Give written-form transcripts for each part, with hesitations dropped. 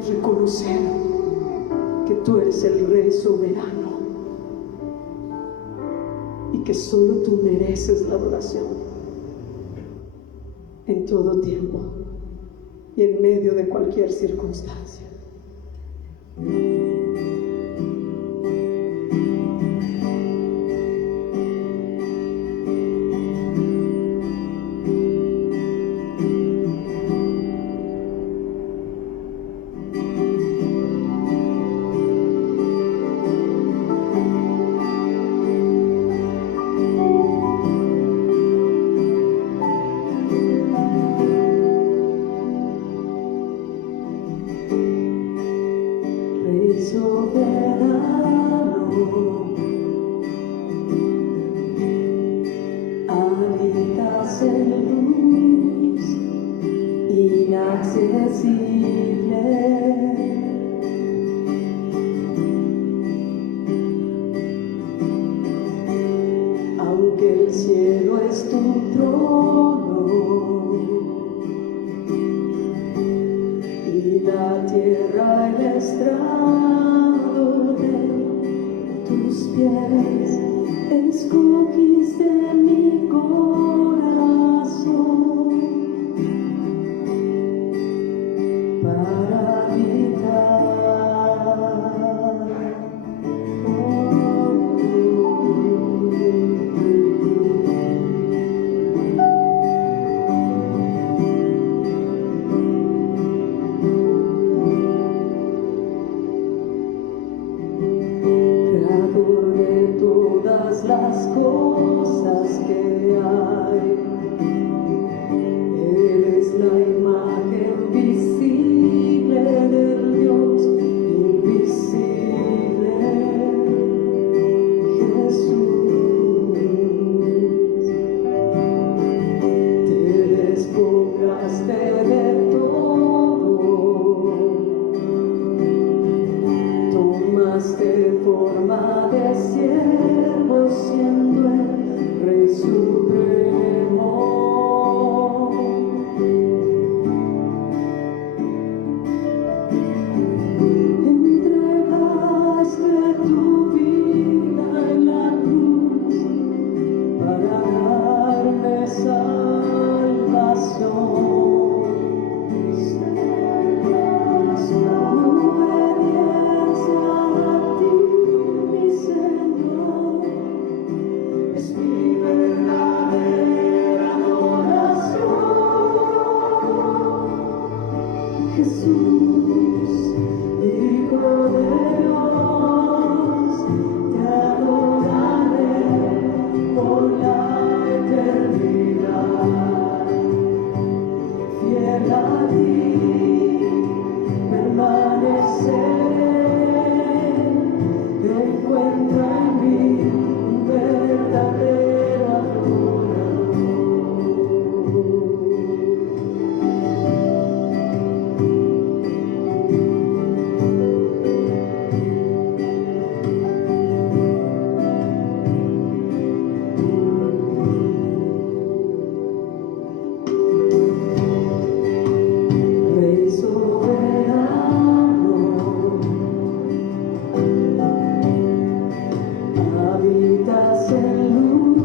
reconocer que tú eres el Rey soberano y que solo tú mereces la adoración en todo tiempo y en medio de cualquier circunstancia. Soberano, habitas en luz inaccesible, aunque el cielo es tu trono y la tierra el estrado de tus pies, escogiste mi corazón para habitar. Las cosas que hay, eres la imagen visible del Dios invisible, Jesús. Te despojaste de todo, tomaste forma de siervo, siendo el Rey Supremo. Entregaste tu vida en la cruz para darme salvación. Jesús, Hijo de Dios, te adoraré por la eternidad. Fiel a ti permaneceré, encuentra en mí un verdadero adorador. Habitas en luz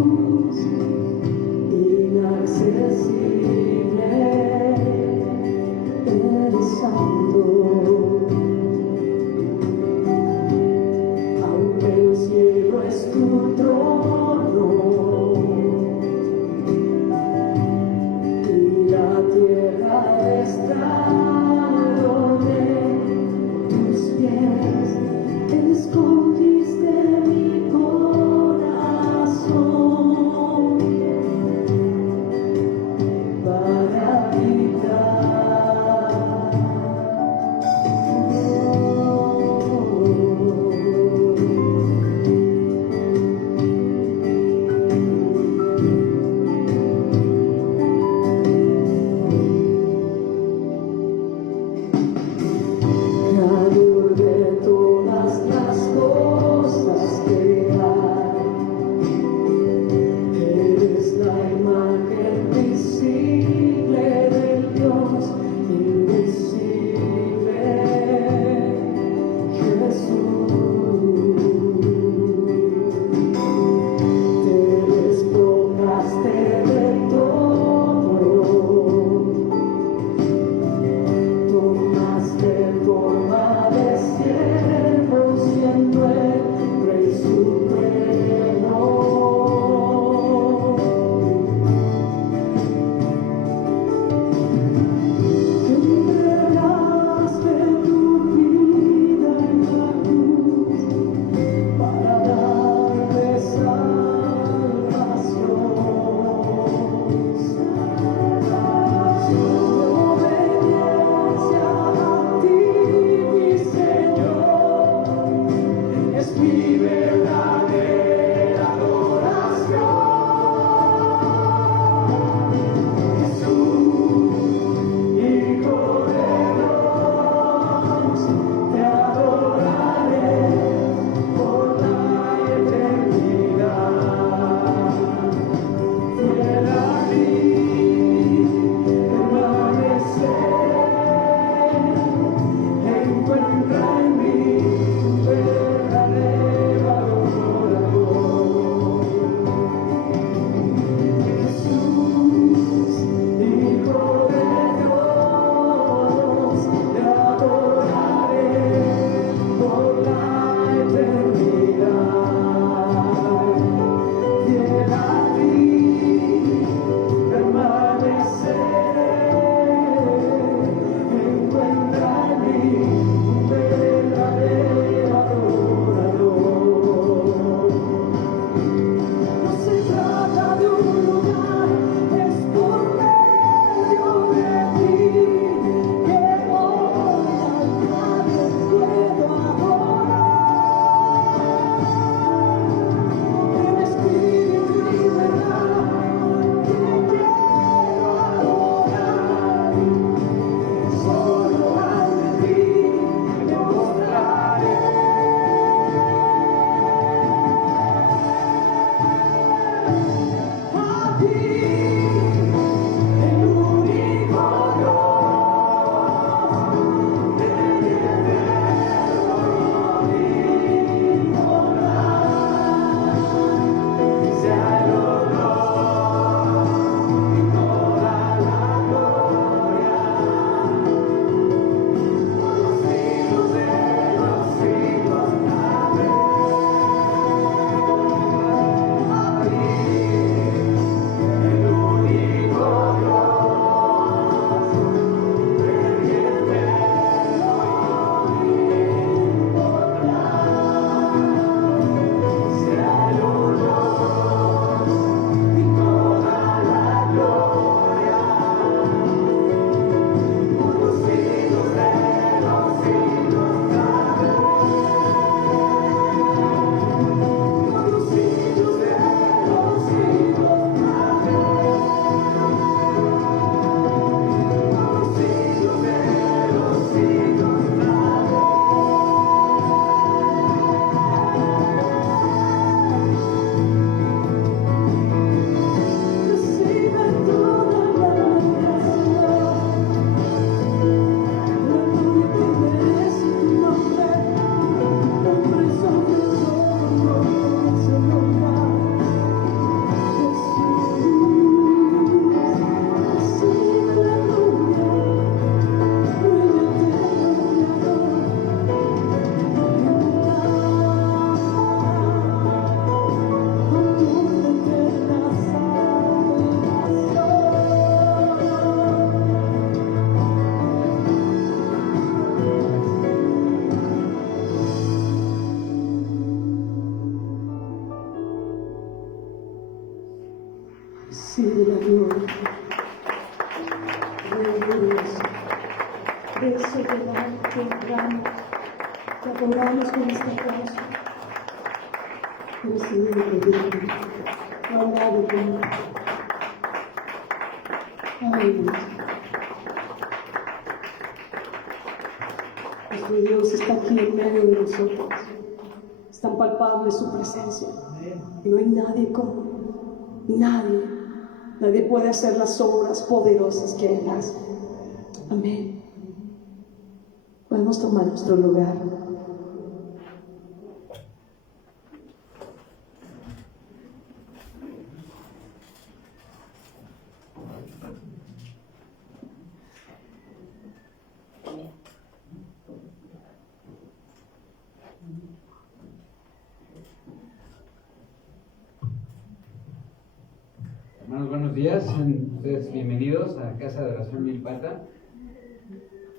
Recibe la gloria. Rey de Dios. Deseo que honramos, te adoramos con esta casa. Recibe la gloria. Honrado con aleluya. Nuestro Dios está aquí en medio de nosotros. Es tan palpable su presencia. Y no hay nadie como nadie. Nadie puede hacer las obras poderosas que Él hace. Amén. Podemos tomar nuestro lugar. Hermanos, buenos días, sean ustedes bienvenidos a Casa de Oración Milpalta.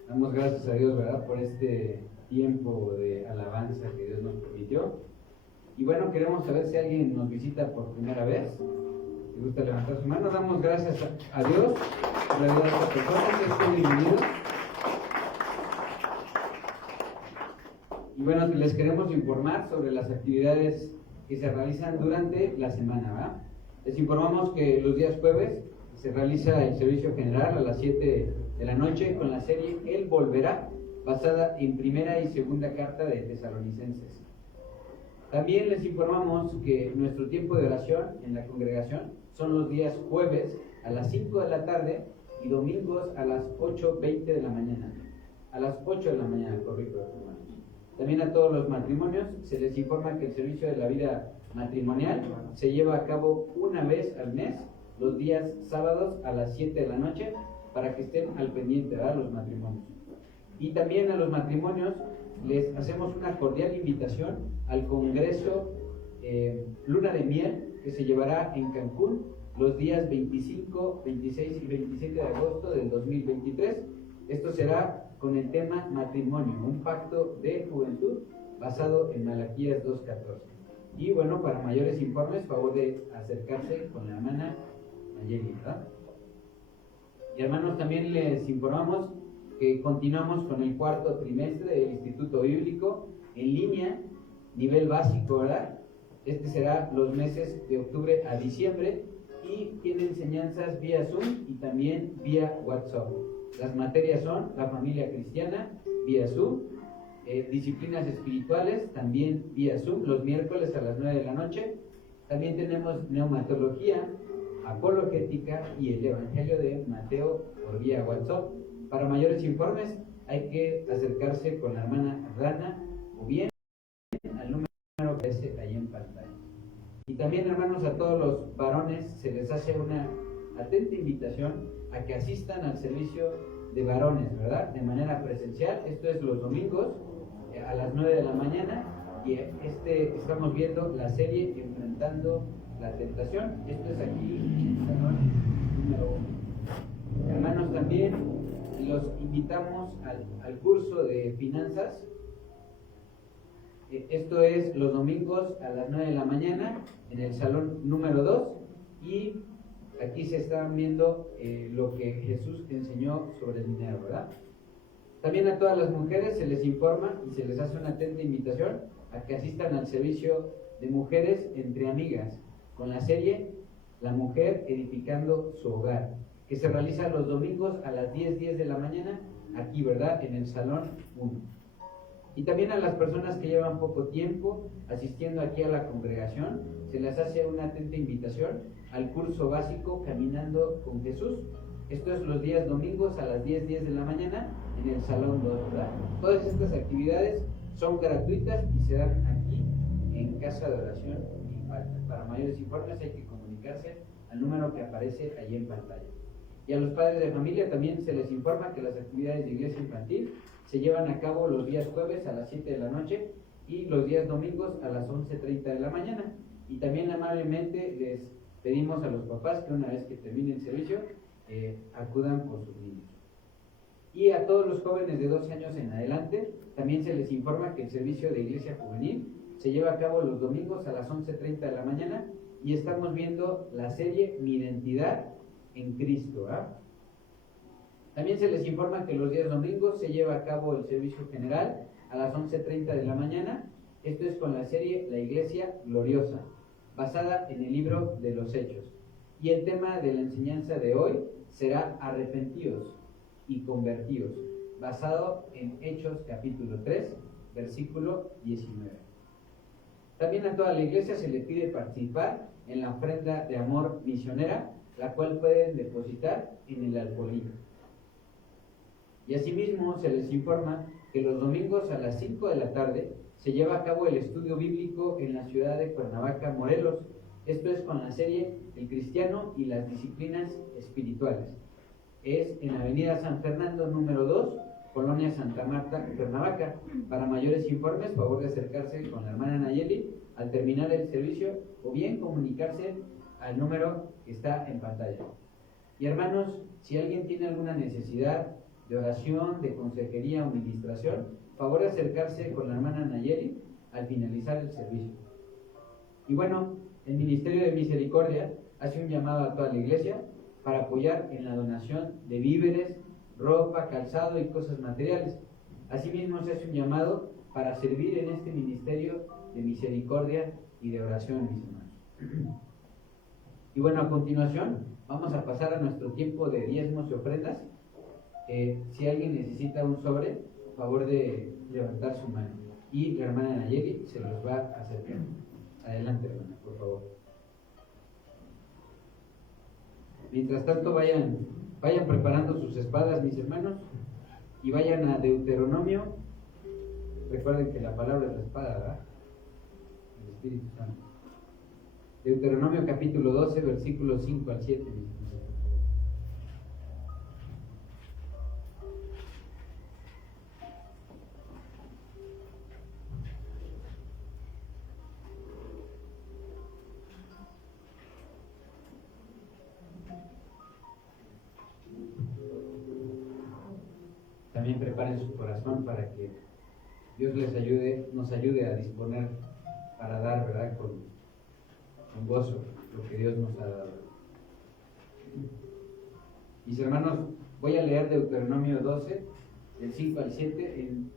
Damos gracias a Dios, ¿verdad?, por este tiempo de alabanza que Dios nos permitió. Y bueno, queremos saber si alguien nos visita por primera vez. Si gusta levantar su mano, damos gracias a Dios por la vida de esta persona, que estén bienvenidos. Y bueno, les queremos informar sobre las actividades que se realizan durante la semana, ¿verdad? Les informamos que los días jueves se realiza el servicio general a las 7 de la noche con la serie Él Volverá, basada en primera y segunda carta de Tesalonicenses. También les informamos que nuestro tiempo de oración en la congregación son los días jueves a las 5 de la tarde y domingos a las 8:20 de la mañana. a las 8 de la mañana, correcto, hermanos. También a todos los matrimonios se les informa que el servicio de la vida matrimonial se lleva a cabo una vez al mes, los días sábados a las 7 de la noche, para que estén al pendiente, ¿verdad?, los matrimonios. Y también a los matrimonios les hacemos una cordial invitación al Congreso Luna de Miel, que se llevará en Cancún los días 25, 26 y 27 de agosto del 2023. Esto será con el tema matrimonio, un pacto de juventud basado en Malaquías 2:14. Y bueno, para mayores informes, favor de acercarse con la hermana Nayeli, ¿verdad? Y hermanos, también les informamos que continuamos con el cuarto trimestre del Instituto Bíblico en línea, nivel básico, ¿verdad? Este será los meses de octubre a diciembre y tiene enseñanzas vía Zoom y también vía WhatsApp. Las materias son la familia cristiana vía Zoom, disciplinas espirituales también vía Zoom, los miércoles a las 9 de la noche. También tenemos neumatología, apologética y el Evangelio de Mateo por vía WhatsApp. Para mayores informes hay que acercarse con la hermana Rana o bien al número que aparece ahí en pantalla. Y también, hermanos, a todos los varones se les hace una atenta invitación a que asistan al servicio de varones, ¿verdad?, de manera presencial. Esto es los domingos a las 9 de la mañana y estamos viendo la serie Enfrentando la Tentación. Esto es aquí en el salón número 1. Hermanos, también los invitamos al curso de finanzas. Esto es los domingos a las 9 de la mañana en el salón número 2 y aquí se están viendo lo que Jesús enseñó sobre el dinero, ¿verdad? También a todas las mujeres se les informa y se les hace una atenta invitación a que asistan al servicio de mujeres entre amigas con la serie La Mujer Edificando su Hogar, que se realiza los domingos a las 10:10 de la mañana aquí, ¿verdad?, en el salón 1. Y también a las personas que llevan poco tiempo asistiendo aquí a la congregación, se les hace una atenta invitación al curso básico Caminando con Jesús. Esto es los días domingos a las 10:10 de la mañana en el salón 2, ¿verdad? Todas estas actividades son gratuitas y se dan aquí en Casa de Oración Infante. Para mayores informes hay que comunicarse al número que aparece ahí en pantalla. Y a los padres de familia también se les informa que las actividades de iglesia infantil se llevan a cabo los días jueves a las 7 de la noche y los días domingos a las 11:30 de la mañana. Y también amablemente les pedimos a los papás que una vez que termine el servicio acudan por sus niños. Y a todos los jóvenes de 12 años en adelante también se les informa que el servicio de iglesia juvenil se lleva a cabo los domingos a las 11:30 de la mañana y estamos viendo la serie Mi Identidad en Cristo, ¿eh? También se les informa que los días domingos se lleva a cabo el servicio general a las 11:30 de la mañana. Esto es con la serie La Iglesia Gloriosa, basada en el libro de los Hechos. Y el tema de la enseñanza de hoy será Arrepentíos y Convertíos, basado en Hechos capítulo 3, versículo 19. También a toda la iglesia se le pide participar en la ofrenda de amor misionera, la cual pueden depositar en el alfolí. Y asimismo se les informa que los domingos a las 5 de la tarde se lleva a cabo el estudio bíblico en la ciudad de Cuernavaca, Morelos. Esto es con la serie El Cristiano y las Disciplinas Espirituales. Es en la avenida San Fernando número 2, Colonia Santa Marta, Cuernavaca. Para mayores informes, favor de acercarse con la hermana Nayeli al terminar el servicio o bien comunicarse al número que está en pantalla. Y hermanos, si alguien tiene alguna necesidad de oración, de consejería o administración, favor de acercarse con la hermana Nayeli al finalizar el servicio. Y bueno, el Ministerio de Misericordia hace un llamado a toda la iglesia para apoyar en la donación de víveres, ropa, calzado y cosas materiales. Asimismo se hace un llamado para servir en este ministerio de misericordia y de oración, mis hermanos. Y bueno, a continuación vamos a pasar a nuestro tiempo de diezmos y ofrendas. Si alguien necesita un sobre, por favor de levantar su mano y la hermana Nayeli se los va a acercar. Adelante, hermana, por favor. Mientras tanto vayan preparando sus espadas, mis hermanos, y vayan a Deuteronomio. Recuerden que la palabra es la espada, ¿verdad? El Espíritu Santo. Deuteronomio capítulo 12, versículos 5 al 7. También preparen su corazón para que Dios nos ayude a disponer para dar, ¿verdad? Con gozo lo que Dios nos ha dado. Mis hermanos, voy a leer Deuteronomio 12, del 5 al 7, en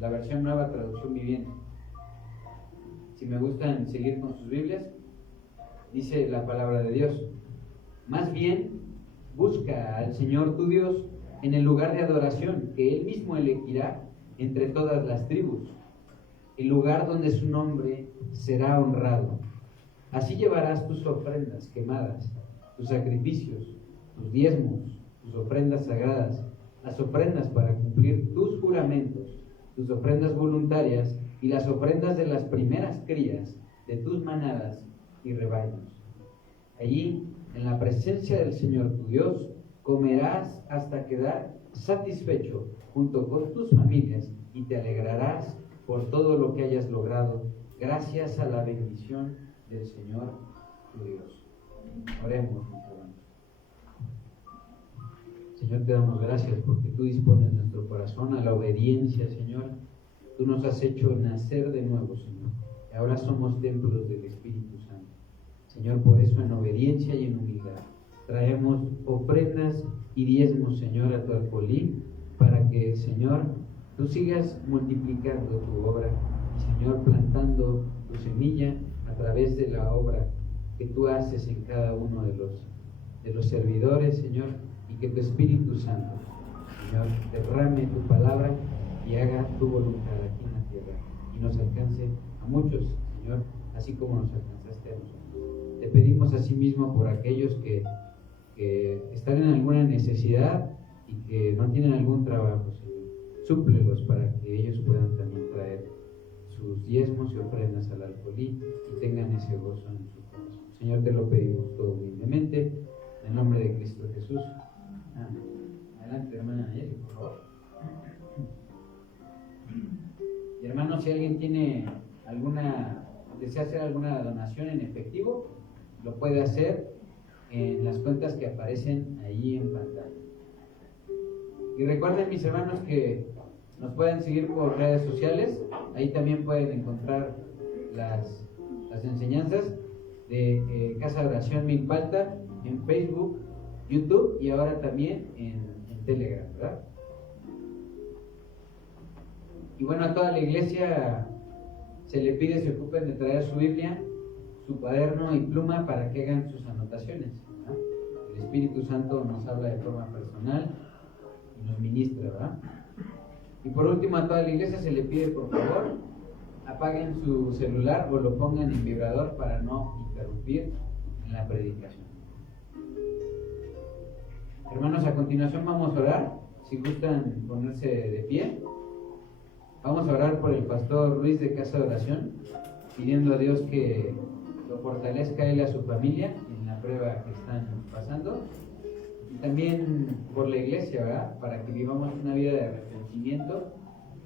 la versión Nueva Traducción Viviente. Si me gustan seguir con sus Biblias, dice la palabra de Dios: más bien, busca al Señor tu Dios en el lugar de adoración que Él mismo elegirá entre todas las tribus, el lugar donde su nombre será honrado. Así llevarás tus ofrendas quemadas, tus sacrificios, tus diezmos, tus ofrendas sagradas, las ofrendas para cumplir tus juramentos, tus ofrendas voluntarias y las ofrendas de las primeras crías de tus manadas y rebaños. Allí, en la presencia del Señor tu Dios, comerás hasta quedar satisfecho junto con tus familias y te alegrarás por todo lo que hayas logrado, gracias a la bendición del Señor tu Dios. Oremos, mis hermanos. Señor, te damos gracias porque tú dispones nuestro corazón a la obediencia, Señor. Tú nos has hecho nacer de nuevo, Señor. Y ahora somos templos del Espíritu Santo. Señor, por eso en obediencia y en humildad traemos ofrendas y diezmos, Señor, a tu alfolí, para que, Señor, tú sigas multiplicando tu obra y, Señor, plantando tu semilla a través de la obra que tú haces en cada uno de los servidores, Señor, y que tu Espíritu Santo, Señor, derrame tu palabra y haga tu voluntad aquí en la tierra y nos alcance a muchos, Señor, así como nos alcanzaste a nosotros. Te pedimos asimismo por aquellos que están en alguna necesidad y que no tienen algún trabajo, Señor. Súplelos para que ellos puedan también traer sus diezmos y ofrendas al alfolí y tengan ese gozo en su corazón. Señor, te lo pedimos todo humildemente, en el nombre de Cristo Jesús. Amén. Adelante, hermana Nayeli, por favor. Y hermanos, si alguien desea hacer alguna donación en efectivo, lo puede hacer en las cuentas que aparecen ahí en pantalla. Y recuerden, mis hermanos, que nos pueden seguir por redes sociales. Ahí también pueden encontrar las enseñanzas de Casa de Oración Milpalta en Facebook, YouTube y ahora también en Telegram, ¿verdad? Y bueno, a toda la iglesia se le pide se ocupen de traer su Biblia, su cuaderno y pluma para que hagan sus anotaciones, ¿verdad? El Espíritu Santo nos habla de forma personal y nos ministra, ¿verdad? Y por último, a toda la iglesia se le pide, por favor, apaguen su celular o lo pongan en vibrador para no interrumpir en la predicación. Hermanos, a continuación vamos a orar. Si gustan ponerse de pie, vamos a orar por el pastor Ruiz de Casa de Oración, pidiendo a Dios que lo fortalezca a él y a su familia en la prueba que están pasando, y también por la iglesia, ¿verdad? Para que vivamos una vida de arrepentimiento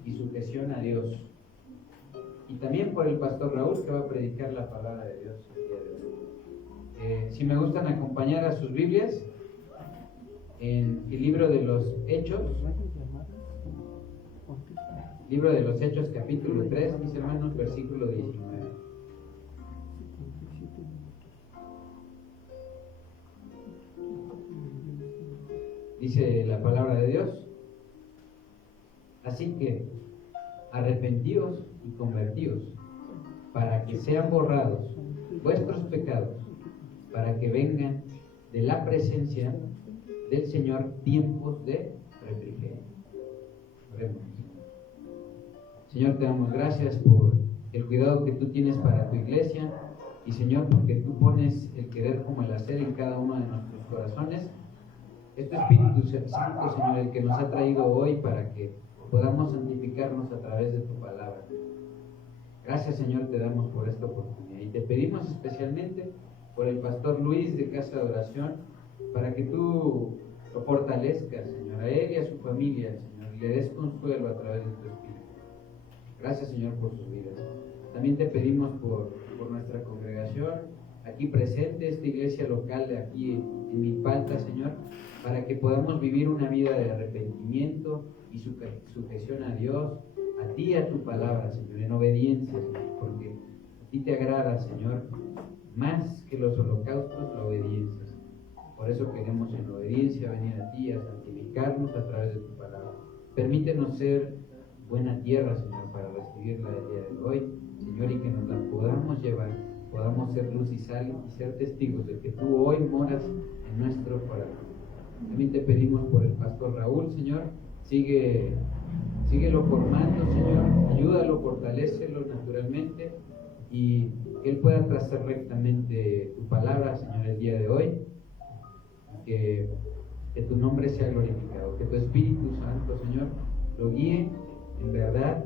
y sujeción a Dios, y también por el pastor Raúl, que va a predicar la palabra de Dios el día de hoy. Si me gustan acompañar a sus Biblias en el libro de los Hechos, capítulo 3, mis hermanos, versículo 19. Dice la palabra de Dios: así que arrepentíos y convertíos, para que sean borrados vuestros pecados, para que vengan de la presencia del Señor tiempos de refrigerio. Oremos. Señor, te damos gracias por el cuidado que tú tienes para tu iglesia, y Señor, porque tú pones el querer como el hacer en cada uno de nuestros corazones. Es tu Espíritu Santo, Señor, el que nos ha traído hoy para que podamos santificarnos a través de tu palabra. Gracias, Señor, te damos por esta oportunidad y te pedimos especialmente por el pastor Luis de Casa de Oración, para que tú lo fortalezcas, Señor, a él y a su familia, Señor, y le des consuelo a través de tu Espíritu. Gracias, Señor, por sus vidas. También te pedimos por nuestra congregación aquí presente, esta iglesia local de aquí en Milpalta, Señor, para que podamos vivir una vida de arrepentimiento y sujeción a Dios, a ti y a tu palabra, Señor, en obediencia, Señor, porque a ti te agrada, Señor, más que los holocaustos, la obediencia. Por eso queremos en obediencia venir a ti, a santificarnos a través de tu palabra. Permítenos ser buena tierra, Señor, para recibirla el día de hoy, Señor, y que nos la podamos llevar, podamos ser luz y sal y ser testigos de que tú hoy moras en nuestro corazón. También te pedimos por el pastor Raúl, Señor, síguelo formando, Señor, ayúdalo, fortalécelo naturalmente y que él pueda trazar rectamente tu palabra, Señor, el día de hoy. Que tu nombre sea glorificado, que tu Espíritu Santo, Señor, lo guíe en verdad,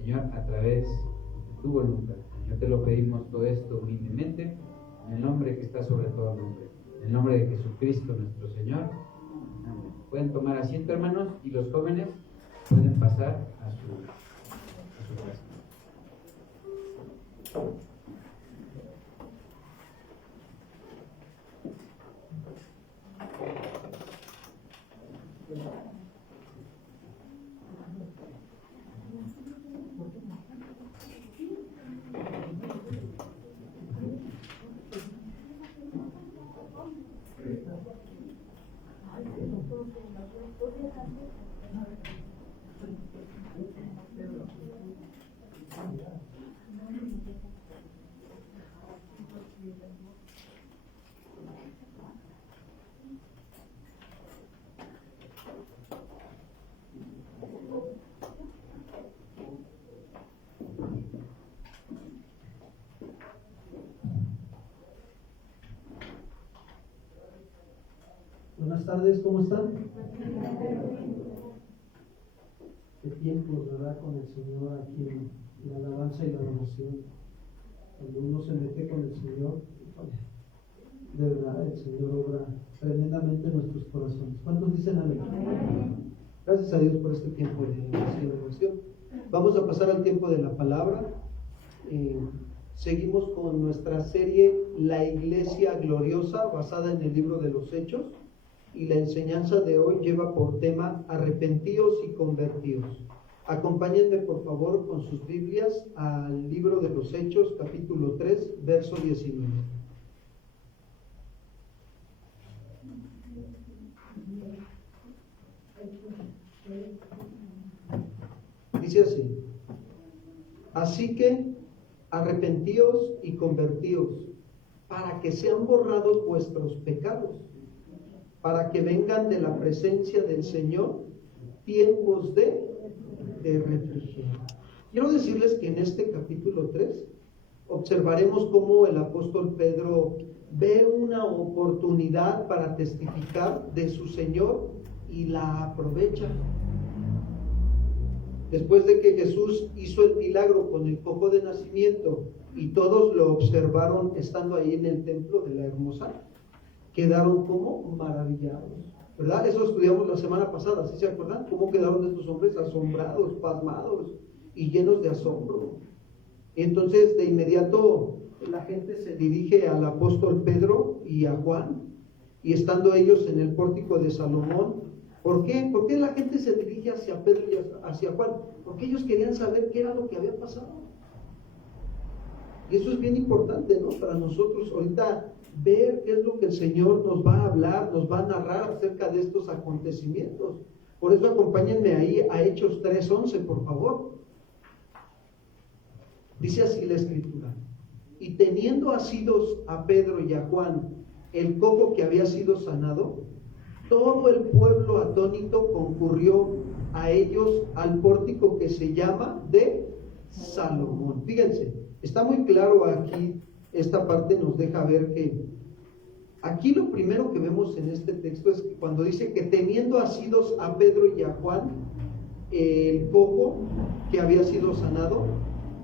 Señor, a través de tu voluntad. Señor, te lo pedimos todo esto humildemente, en el nombre que está sobre todo nombre, en el nombre de Jesucristo nuestro Señor. Amén. Pueden tomar asiento, hermanos, y los jóvenes pueden pasar a su casa. Buenas tardes, ¿cómo están? Qué tiempo, ¿verdad? Con el Señor aquí en la alabanza y la adoración. Cuando uno se mete con el Señor, de verdad, el Señor obra tremendamente en nuestros corazones. ¿Cuántos dicen amén? Gracias a Dios por este tiempo de adoración. Vamos a pasar al tiempo de la palabra. Seguimos con nuestra serie La Iglesia Gloriosa, basada en el libro de los Hechos. Y la enseñanza de hoy lleva por tema arrepentíos y convertíos. Acompáñenme por favor con sus Biblias al libro de los Hechos, capítulo 3, verso 19. Dice así: así que arrepentíos y convertíos, para que sean borrados vuestros pecados, para que vengan de la presencia del Señor tiempos de refrigerio. Quiero decirles que en este capítulo 3 observaremos cómo el apóstol Pedro ve una oportunidad para testificar de su Señor y la aprovecha. Después de que Jesús hizo el milagro con el cojo de nacimiento y todos lo observaron estando ahí en el templo de la Hermosa, quedaron como maravillados, ¿verdad? Eso estudiamos la semana pasada, ¿sí se acuerdan? Cómo quedaron estos hombres asombrados, pasmados y llenos de asombro. Entonces de inmediato la gente se dirige al apóstol Pedro y a Juan, y estando ellos en el pórtico de Salomón, ¿por qué? ¿Por qué la gente se dirige hacia Pedro y hacia Juan? Porque ellos querían saber qué era lo que había pasado. Y eso es bien importante, ¿no? Para nosotros ahorita ver qué es lo que el Señor nos va a hablar, nos va a narrar acerca de estos acontecimientos. Por eso acompáñenme ahí a Hechos 3:11, por favor. Dice así la Escritura: y teniendo asidos a Pedro y a Juan el cojo que había sido sanado, todo el pueblo atónito concurrió a ellos al pórtico que se llama de Salomón. Fíjense, está muy claro aquí, esta parte nos deja ver que Aquí lo primero que vemos en este texto es que cuando dice que teniendo asidos a Pedro y a Juan, el cojo que había sido sanado,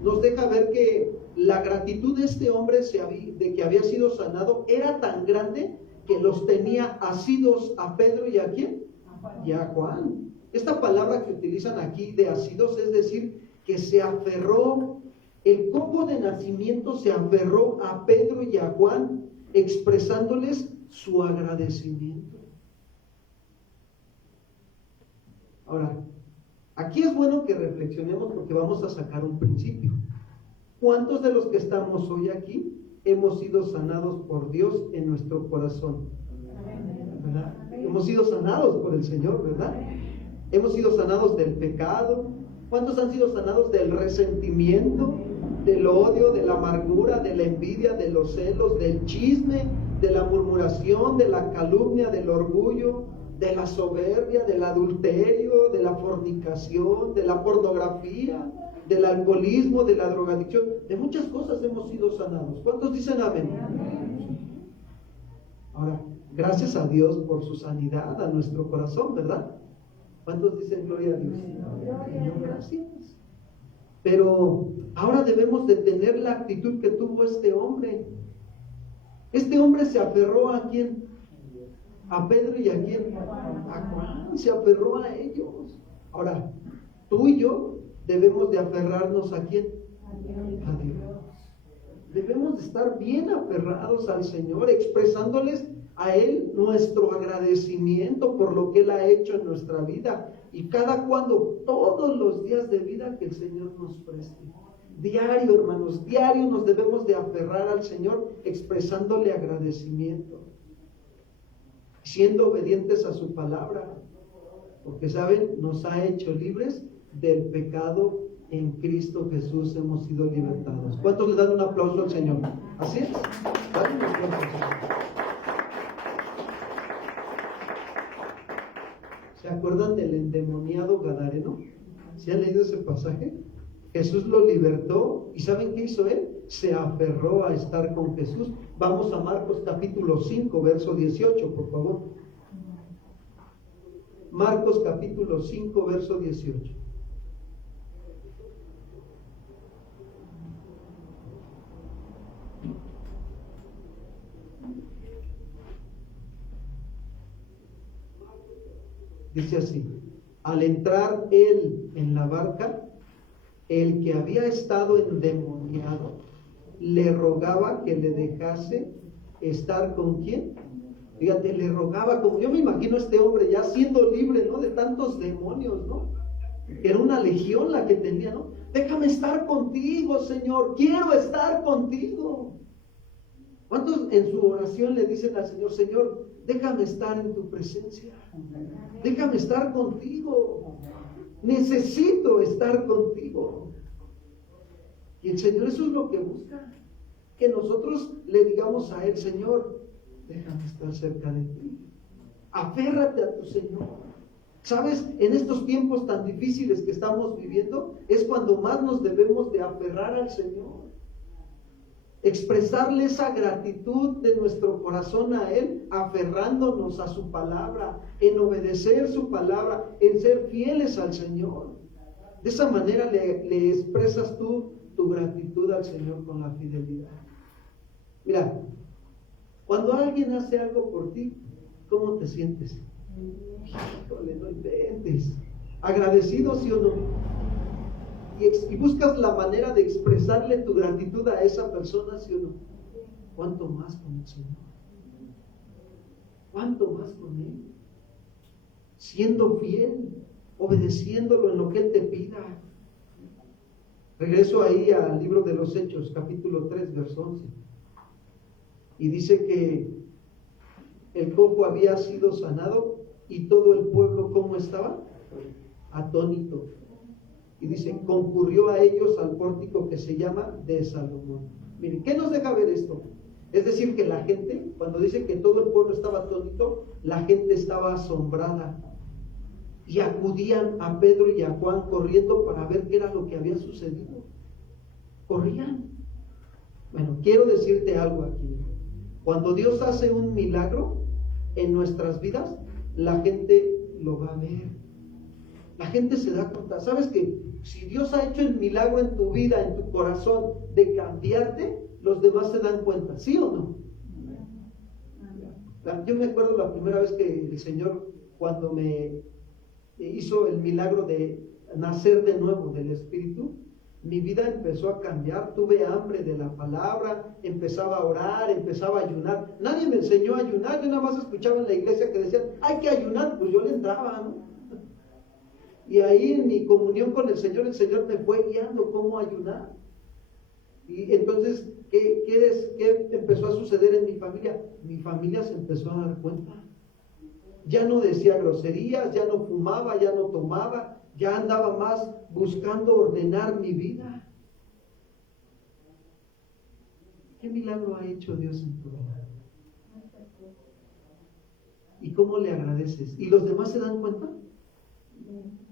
nos deja ver que la gratitud de este hombre de que había sido sanado era tan grande que los tenía asidos a Pedro y a ¿quién? Y a Juan. Esta palabra que utilizan aquí de asidos es decir que se aferró, el cojo de nacimiento se aferró a Pedro y a Juan, expresándoles su agradecimiento. Ahora, aquí es bueno que reflexionemos porque vamos a sacar un principio. ¿Cuántos de los que estamos hoy aquí hemos sido sanados por Dios en nuestro corazón? ¿Verdad? Hemos sido sanados por el Señor, ¿verdad? Hemos sido sanados del pecado. ¿Cuántos han sido sanados del resentimiento, del odio, de la amargura, de la envidia, de los celos, del chisme, de la murmuración, de la calumnia, del orgullo, de la soberbia, del adulterio, de la fornicación, de la pornografía, del alcoholismo, de la drogadicción? De muchas cosas hemos sido sanados. ¿Cuántos dicen amén? Ahora, gracias a Dios por su sanidad a nuestro corazón, ¿verdad? ¿Cuántos dicen gloria a Dios? Señor, gracias. Pero ahora debemos de tener la actitud que tuvo este hombre. Este hombre se aferró ¿a quién? A Pedro y ¿a quién? A Juan. Se aferró a ellos. Ahora, tú y yo debemos de aferrarnos ¿a quién? A Dios. Debemos de estar bien aferrados al Señor, expresándoles a Él nuestro agradecimiento por lo que Él ha hecho en nuestra vida. Y cada cuando, todos los días de vida que el Señor nos preste. Diario, hermanos, diario nos debemos de aferrar al Señor, expresándole agradecimiento, siendo obedientes a su palabra, porque saben, nos ha hecho libres del pecado. En Cristo Jesús hemos sido libertados. ¿Cuántos le dan un aplauso al Señor? ¿Así es? Dale un aplauso al Señor. ¿Se acuerdan del endemoniado gadareno? ¿Se han leído ese pasaje? Jesús lo libertó y ¿saben qué hizo él? Se aferró a estar con Jesús. Vamos a Marcos capítulo 5, verso 18, por favor. Marcos capítulo 5, verso 18. Dice así: al entrar él en la barca, el que había estado endemoniado le rogaba que le dejase estar con quién. Fíjate, le rogaba, como yo me imagino a este hombre ya siendo libre, ¿no? De tantos demonios, ¿no? Era una legión la que tenía, ¿no? Déjame estar contigo, Señor, quiero estar contigo. ¿Cuántos en su oración le dicen al Señor: Señor, déjame estar en tu presencia, déjame estar contigo, necesito estar contigo? Y el Señor eso es lo que busca, que nosotros le digamos a Él: Señor, déjame estar cerca de ti, aférrate a tu Señor. ¿Sabes? En estos tiempos tan difíciles que estamos viviendo es cuando más nos debemos de aferrar al Señor, expresarle esa gratitud de nuestro corazón a Él, aferrándonos a su palabra, en obedecer su palabra, en ser fieles al Señor. De esa manera le expresas tú tu gratitud al Señor con la fidelidad. Mira, cuando alguien hace algo por ti, ¿cómo te sientes? Híjole, no inventes. ¿Agradecido, sí o no? Y buscas la manera de expresarle tu gratitud a esa persona, ¿sí o no? ¿Cuánto más con el Señor? ¿Cuánto más con Él? Siendo fiel, obedeciéndolo en lo que Él te pida. Regreso ahí al libro de los Hechos, capítulo 3, verso 11. Y dice que el cojo había sido sanado y todo el pueblo, ¿cómo estaba? Atónito. Y dice, concurrió a ellos al pórtico que se llama de Salomón. Miren, ¿qué nos deja ver esto? Es decir, que la gente, cuando dice que todo el pueblo estaba atónito, la gente estaba asombrada. Y acudían a Pedro y a Juan corriendo para ver qué era lo que había sucedido. Corrían. Bueno, quiero decirte algo aquí. Cuando Dios hace un milagro en nuestras vidas, la gente lo va a ver. La gente se da cuenta. ¿Sabes que si Dios ha hecho el milagro en tu vida, en tu corazón, de cambiarte, los demás se dan cuenta? ¿Sí o no? Yo me acuerdo la primera vez que el Señor, cuando me hizo el milagro de nacer de nuevo del Espíritu, mi vida empezó a cambiar. Tuve hambre de la palabra, empezaba a orar, empezaba a ayunar. Nadie me enseñó a ayunar, yo nada más escuchaba en la iglesia que decían, hay que ayunar, pues yo le entraba, ¿no? Y ahí en mi comunión con el Señor me fue guiando cómo ayunar. Y entonces, ¿qué empezó a suceder en mi familia? Mi familia se empezó a dar cuenta. Ya no decía groserías, ya no fumaba, ya no tomaba, ya andaba más buscando ordenar mi vida. ¿Qué milagro ha hecho Dios en tu vida? ¿Y cómo le agradeces? ¿Y los demás se dan cuenta?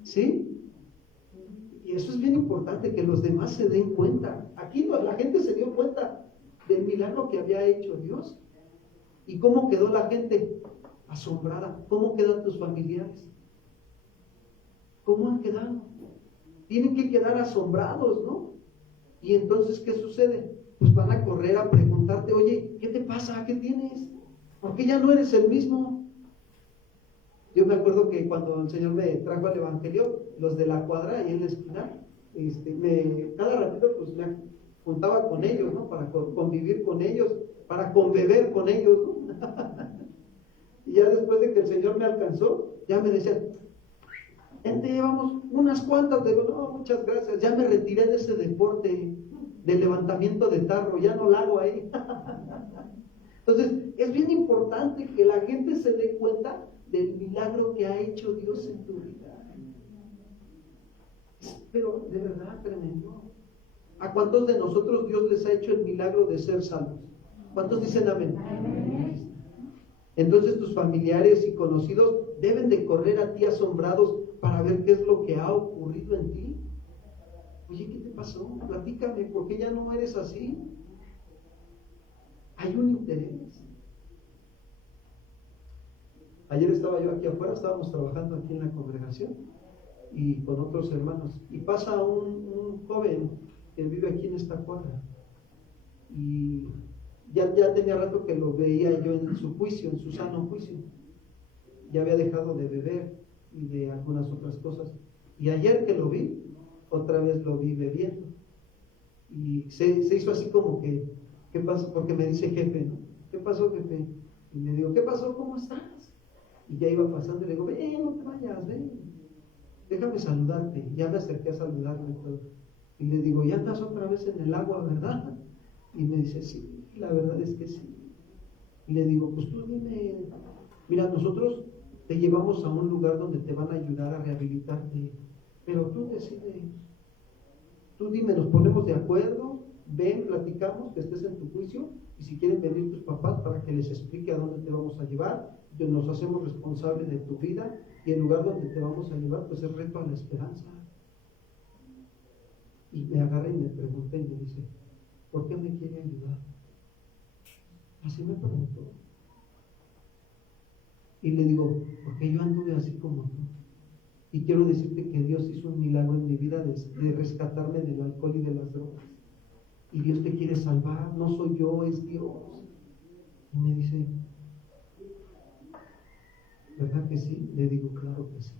¿Sí? Y eso es bien importante, que los demás se den cuenta. Aquí la gente se dio cuenta del milagro que había hecho Dios. ¿Y cómo quedó la gente? Asombrada. ¿Cómo quedan tus familiares? ¿Cómo han quedado? Tienen que quedar asombrados, ¿no? Y entonces, ¿qué sucede? Pues van a correr a preguntarte, oye, ¿qué te pasa? ¿Qué tienes? ¿Por qué ya no eres el mismo? Yo me acuerdo que cuando el Señor me trajo al Evangelio, los de la cuadra y en la esquina, cada ratito pues me juntaba con ellos, ¿no? Para convivir con ellos, para conbeber con ellos, ¿no? Y ya después de que el Señor me alcanzó, ya me decían, vamos, unas cuantas. Digo, no, muchas gracias, ya me retiré de ese deporte del levantamiento de tarro, ya no lo hago ahí. Entonces, es bien importante que la gente se dé cuenta del milagro que ha hecho Dios en tu vida. Pero de verdad, tremendo. ¿A cuántos de nosotros Dios les ha hecho el milagro de ser salvos? ¿Cuántos dicen amén? Amén. Entonces tus familiares y conocidos deben de correr a ti asombrados para ver qué es lo que ha ocurrido en ti. Oye, ¿qué te pasó? Platícame, ¿por qué ya no eres así? Hay un interés. Ayer estaba yo aquí afuera, estábamos trabajando aquí en la congregación y con otros hermanos, y pasa un joven que vive aquí en esta cuadra, y ya tenía rato que lo veía yo en su juicio, en su sano juicio. Ya había dejado de beber y de algunas otras cosas, y ayer que lo vi, otra vez lo vi bebiendo, y se hizo así como que, ¿qué pasó? Porque me dice jefe, ¿no? ¿Qué pasó, jefe? Y le digo, ¿qué pasó? ¿Cómo estás? Y ya iba pasando y le digo, ven, no te vayas, ven, déjame saludarte. Ya me acerqué a saludarme y todo. Y le digo, ya estás otra vez en el agua, ¿verdad? Y me dice, sí, la verdad es que sí. Y le digo, pues tú dime, mira, nosotros te llevamos a un lugar donde te van a ayudar a rehabilitarte, pero tú decides. Tú dime, nos ponemos de acuerdo, ven, platicamos, que estés en tu juicio, y si quieren venir tus papás para que les explique a dónde te vamos a llevar, nos hacemos responsables de tu vida, y el lugar donde te vamos a llevar pues es Reto a la Esperanza. Y me agarra y me pregunta y me dice, ¿por qué me quiere ayudar? Así me preguntó. Y le digo, porque yo anduve así como tú, y quiero decirte que Dios hizo un milagro en mi vida de rescatarme del alcohol y de las drogas, y Dios te quiere salvar, no soy yo, es Dios. Y me dice, ¿verdad que sí? Le digo, claro que sí.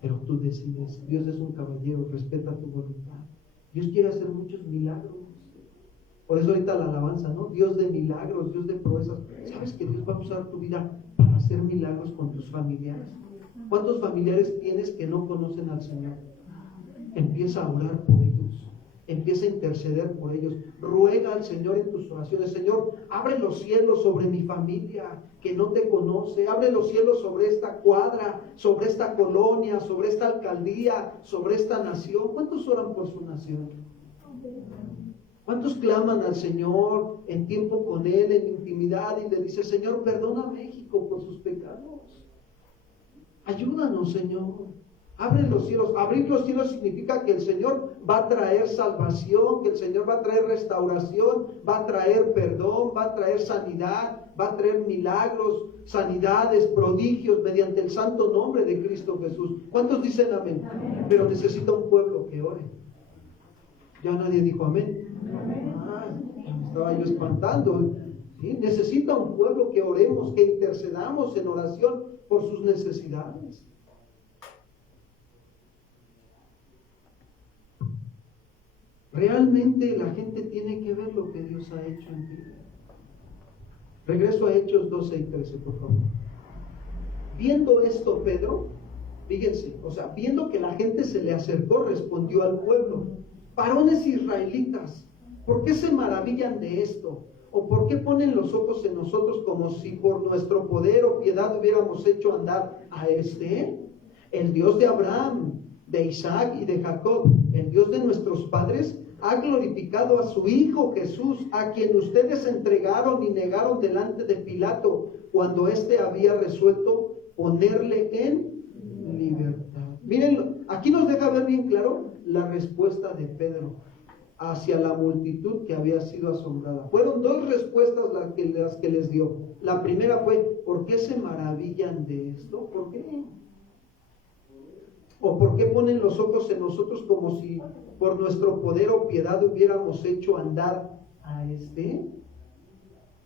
Pero tú decides. Dios es un caballero, respeta tu voluntad. Dios quiere hacer muchos milagros. Por eso ahorita la alabanza, ¿no? Dios de milagros, Dios de proezas. ¿Sabes que Dios va a usar tu vida para hacer milagros con tus familiares? ¿Cuántos familiares tienes que no conocen al Señor? Empieza a orar por ellos. Empieza a interceder por ellos. Ruega al Señor en tus oraciones. Señor, abre los cielos sobre mi familia que no te conoce. Abre los cielos sobre esta cuadra, sobre esta colonia, sobre esta alcaldía, sobre esta nación. ¿Cuántos oran por su nación? ¿Cuántos claman al Señor en tiempo con Él, en intimidad, y le dice, Señor, perdona a México por sus pecados? Ayúdanos, Señor. Abre los cielos. Abrir los cielos significa que el Señor va a traer salvación, que el Señor va a traer restauración, va a traer perdón, va a traer sanidad, va a traer milagros, sanidades, prodigios mediante el santo nombre de Cristo Jesús. ¿Cuántos dicen amén? Pero necesita un pueblo que ore. Ya nadie dijo amén. Me estaba yo espantando. ¿Sí? Necesita un pueblo que oremos, que intercedamos en oración por sus necesidades. Realmente la gente tiene que ver lo que Dios ha hecho en ti. Regreso a Hechos 12 y 13, por favor. Viendo esto, Pedro, fíjense, viendo que la gente se le acercó, respondió al pueblo: varones israelitas, ¿por qué se maravillan de esto? ¿O por qué ponen los ojos en nosotros como si por nuestro poder o piedad hubiéramos hecho andar a el Dios de Abraham, de Isaac y de Jacob, el Dios de nuestros padres, ha glorificado a su Hijo Jesús, a quien ustedes entregaron y negaron delante de Pilato, cuando éste había resuelto ponerle en libertad. Miren, aquí nos deja ver bien claro la respuesta de Pedro hacia la multitud que había sido asombrada. Fueron dos respuestas las que les dio. La primera fue: ¿por qué se maravillan de esto? ¿Por qué? ¿O por qué ponen los ojos en nosotros como si por nuestro poder o piedad hubiéramos hecho andar a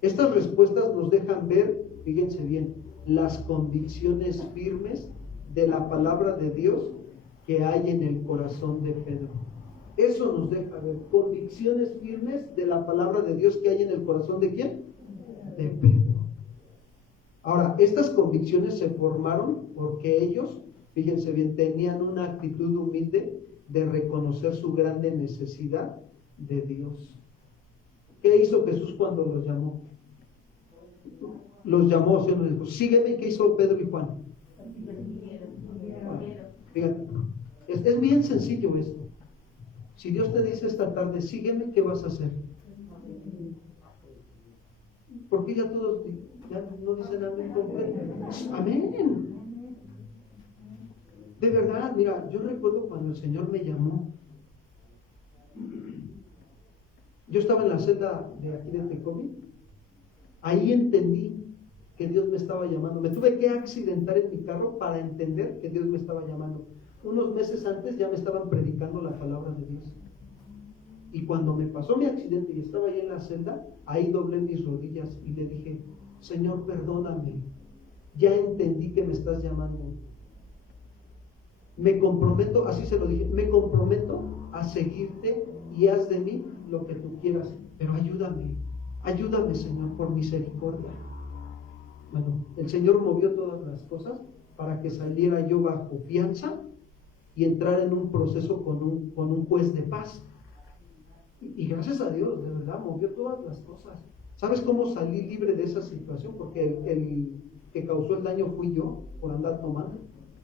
Estas respuestas nos dejan ver, fíjense bien, las convicciones firmes de la palabra de Dios que hay en el corazón de Pedro. Eso nos deja ver, convicciones firmes de la palabra de Dios que hay en el corazón ¿de quién? De Pedro. Ahora, estas convicciones se formaron porque ellos, fíjense bien, tenían una actitud humilde de reconocer su grande necesidad de Dios. ¿Qué hizo Jesús cuando los llamó? Los llamó, se los dijo: sígueme. ¿Qué hizo Pedro y Juan? Fíjate, es bien sencillo esto. Si Dios te dice esta tarde: sígueme, ¿qué vas a hacer? Porque ya todos ya no dicen amén completo. Amén. De verdad, mira, yo recuerdo cuando el Señor me llamó. Yo estaba en la celda de aquí de Tecomi. Ahí entendí que Dios me estaba llamando. Me tuve que accidentar en mi carro para entender que Dios me estaba llamando. Unos meses antes ya me estaban predicando la palabra de Dios. Y cuando me pasó mi accidente y estaba ahí en la celda, ahí doblé mis rodillas y le dije: Señor, perdóname. Ya entendí que me estás llamando. Me comprometo, así se lo dije, me comprometo a seguirte y haz de mí lo que tú quieras, pero ayúdame Señor, por misericordia. Bueno, el Señor movió todas las cosas para que saliera yo bajo fianza y entrar en un proceso con un juez de paz. Y gracias a Dios, de verdad, movió todas las cosas. ¿Sabes cómo salí libre de esa situación? Porque el que causó el daño fui yo, por andar tomando.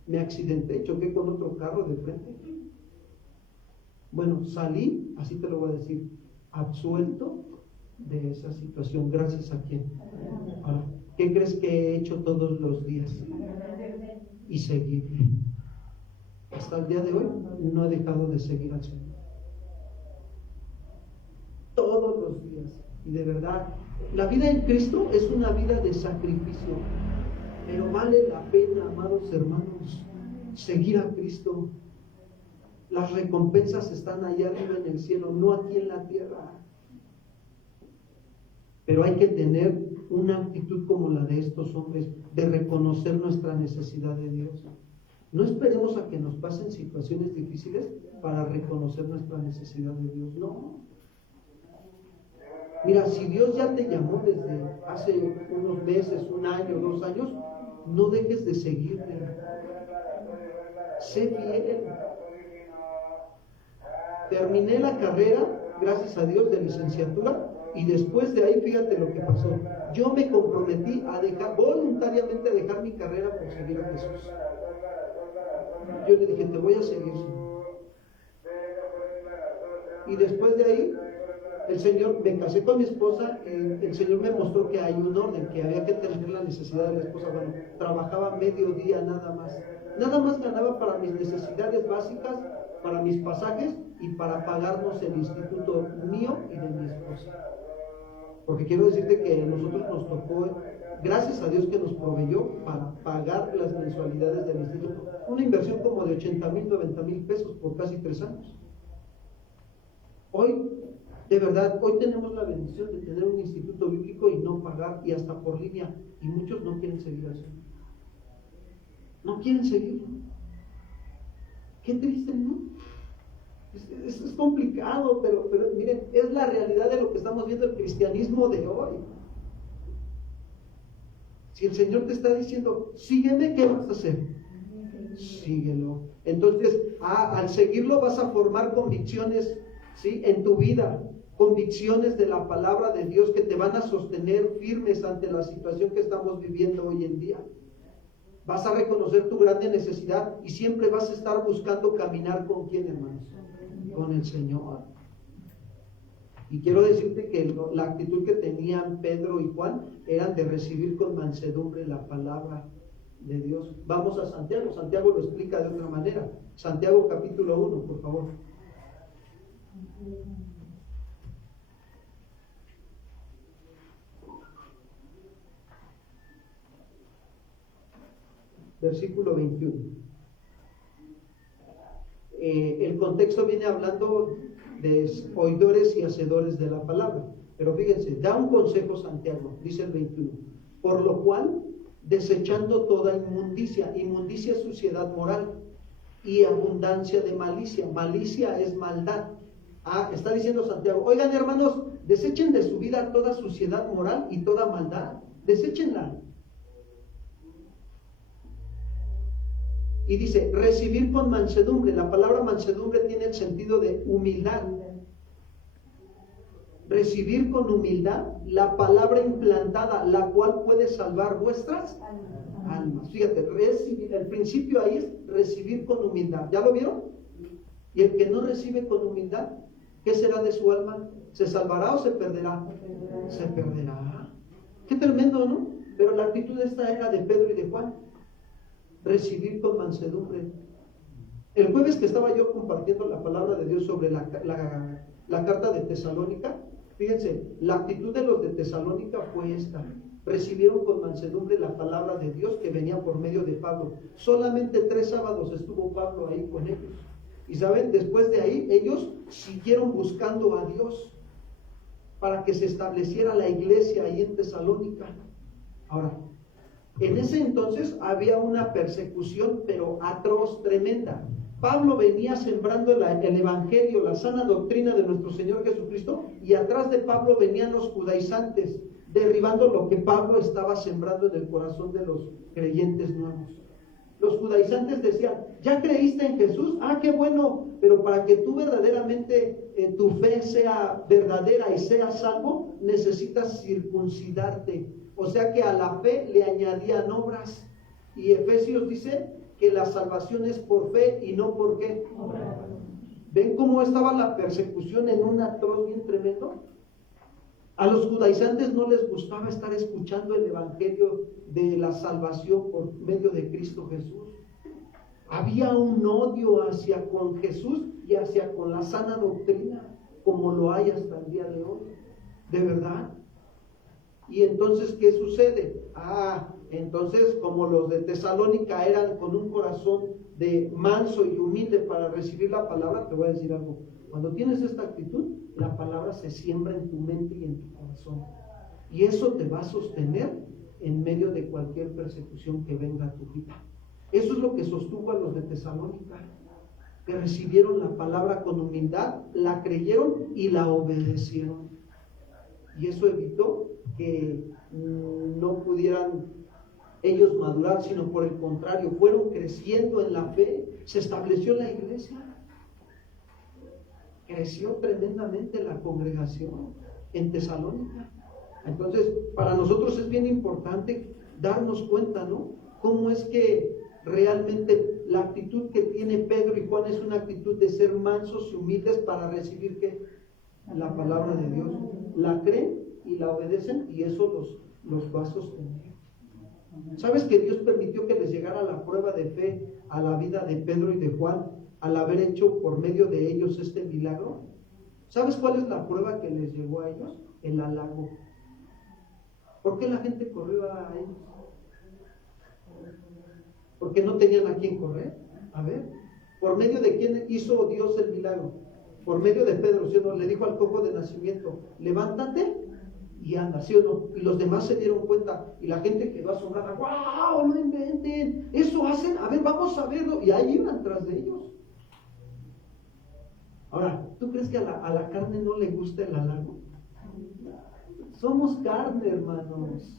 Me accidenté, choqué con otro carro de frente. Bueno, salí, así te lo voy a decir, absuelto de esa situación. ¿Gracias a quién? Ahora, ¿qué crees que he hecho todos los días? Y seguirle. Hasta el día de hoy no he dejado de seguir al Señor. Todos los días. Y de verdad, la vida en Cristo es una vida de sacrificio. Pero vale la pena, amados hermanos, seguir a Cristo. Las recompensas están allá arriba en el cielo, no aquí en la tierra. Pero hay que tener una actitud como la de estos hombres, de reconocer nuestra necesidad de Dios. No esperemos a que nos pasen situaciones difíciles para reconocer nuestra necesidad de Dios, no. Mira, si Dios ya te llamó desde hace unos meses, un año, 2 años, no dejes de seguirle. Sé fiel. Terminé la carrera, gracias a Dios, de licenciatura, y después de ahí, fíjate lo que pasó. Yo me comprometí a dejar, voluntariamente a dejar mi carrera por seguir a Jesús. Yo le dije: te voy a seguir, Señor. Y después de ahí, el Señor, me casé con mi esposa, el Señor me mostró que hay un orden, que había que tener la necesidad de la esposa. Bueno, trabajaba mediodía nada más. Nada más ganaba para mis necesidades básicas, para mis pasajes y para pagarnos el instituto mío y de mi esposa. Porque quiero decirte que a nosotros nos tocó, gracias a Dios que nos proveyó para pagar las mensualidades del instituto. Una inversión como de 80,000, 90,000 pesos por casi 3 años. Hoy, de verdad, hoy tenemos la bendición de tener un instituto bíblico y no pagar, y hasta por línea, y muchos no quieren seguir así. No quieren seguirlo. Qué triste, ¿no? Es complicado, pero miren, es la realidad de lo que estamos viendo el cristianismo de hoy. Si el Señor te está diciendo, sígueme, ¿qué vas a hacer? Síguelo. Entonces, al seguirlo vas a formar convicciones, ¿sí?, en tu vida, convicciones de la palabra de Dios que te van a sostener firmes ante la situación que estamos viviendo hoy en día. Vas a reconocer tu grande necesidad y siempre vas a estar buscando caminar con quién, hermanos, con el Señor. Y quiero decirte que la actitud que tenían Pedro y Juan era de recibir con mansedumbre la palabra de Dios. Vamos a Santiago. Santiago lo explica de otra manera. Santiago capítulo 1, por favor. Versículo 21. El contexto viene hablando de oidores y hacedores de la palabra. Pero fíjense, da un consejo Santiago, dice el 21. Por lo cual, desechando toda inmundicia, inmundicia es suciedad moral, y abundancia de malicia. Malicia es maldad. Está diciendo Santiago, oigan hermanos, desechen de su vida toda suciedad moral y toda maldad. Deséchenla. Y dice, recibir con mansedumbre. La palabra mansedumbre tiene el sentido de humildad. Recibir con humildad la palabra implantada, la cual puede salvar vuestras almas. Fíjate, recibir, el principio ahí es recibir con humildad. ¿Ya lo vieron? Y el que no recibe con humildad, ¿qué será de su alma? ¿Se salvará o se perderá? Se perderá. Qué tremendo, ¿no? Pero la actitud esta era de Pedro y de Juan. Recibir con mansedumbre. El jueves que estaba yo compartiendo la palabra de Dios sobre la carta de Tesalónica, fíjense, la actitud de los de Tesalónica fue esta: recibieron con mansedumbre la palabra de Dios que venía por medio de Pablo. Solamente 3 sábados estuvo Pablo ahí con ellos. Y saben, después de ahí ellos siguieron buscando a Dios para que se estableciera la iglesia ahí en Tesalónica. Ahora, en ese entonces había una persecución, pero atroz, tremenda. Pablo venía sembrando el evangelio, la sana doctrina de nuestro Señor Jesucristo, y atrás de Pablo venían los judaizantes, derribando lo que Pablo estaba sembrando en el corazón de los creyentes nuevos. Los judaizantes decían, ¿ya creíste en Jesús? ¡Qué bueno! Pero para que tú verdaderamente tu fe sea verdadera y seas salvo, necesitas circuncidarte. O sea que a la fe le añadían obras. Y Efesios dice que la salvación es por fe y no por qué. ¿Ven cómo estaba la persecución en un atroz bien tremendo? A los judaizantes no les gustaba estar escuchando el evangelio de la salvación por medio de Cristo Jesús. Había un odio hacia con Jesús y hacia con la sana doctrina, como lo hay hasta el día de hoy. ¿De verdad? Y entonces, ¿qué sucede? Entonces, como los de Tesalónica eran con un corazón de manso y humilde para recibir la palabra, te voy a decir algo. Cuando tienes esta actitud, la palabra se siembra en tu mente y en tu corazón. Y eso te va a sostener en medio de cualquier persecución que venga a tu vida. Eso es lo que sostuvo a los de Tesalónica, que recibieron la palabra con humildad, la creyeron y la obedecieron. Y eso evitó que no pudieran ellos madurar, sino por el contrario, fueron creciendo en la fe. Se estableció la iglesia, creció tremendamente la congregación en Tesalónica. Entonces, para nosotros es bien importante darnos cuenta, ¿no? Cómo es que realmente la actitud que tiene Pedro y Juan es una actitud de ser mansos y humildes para recibir ¿qué? La palabra de Dios. La creen y la obedecen, y eso los va a sostener. ¿Sabes que Dios permitió que les llegara la prueba de fe a la vida de Pedro y de Juan al haber hecho por medio de ellos este milagro? ¿Sabes cuál es la prueba que les llegó a ellos? El halago. ¿Por qué la gente corrió a ellos? Porque no tenían a quién correr. A ver, ¿por medio de quién hizo Dios el milagro? Por medio de Pedro, ¿sí o no? Le dijo al cojo de nacimiento, levántate y anda, ¿sí o no? Y los demás se dieron cuenta y la gente quedó asombrada. ¡Wow! No inventen, eso hacen, a ver, vamos a verlo. Y ahí iban tras de ellos. Ahora, ¿tú crees que a la carne no le gusta el halago? Somos carne, hermanos.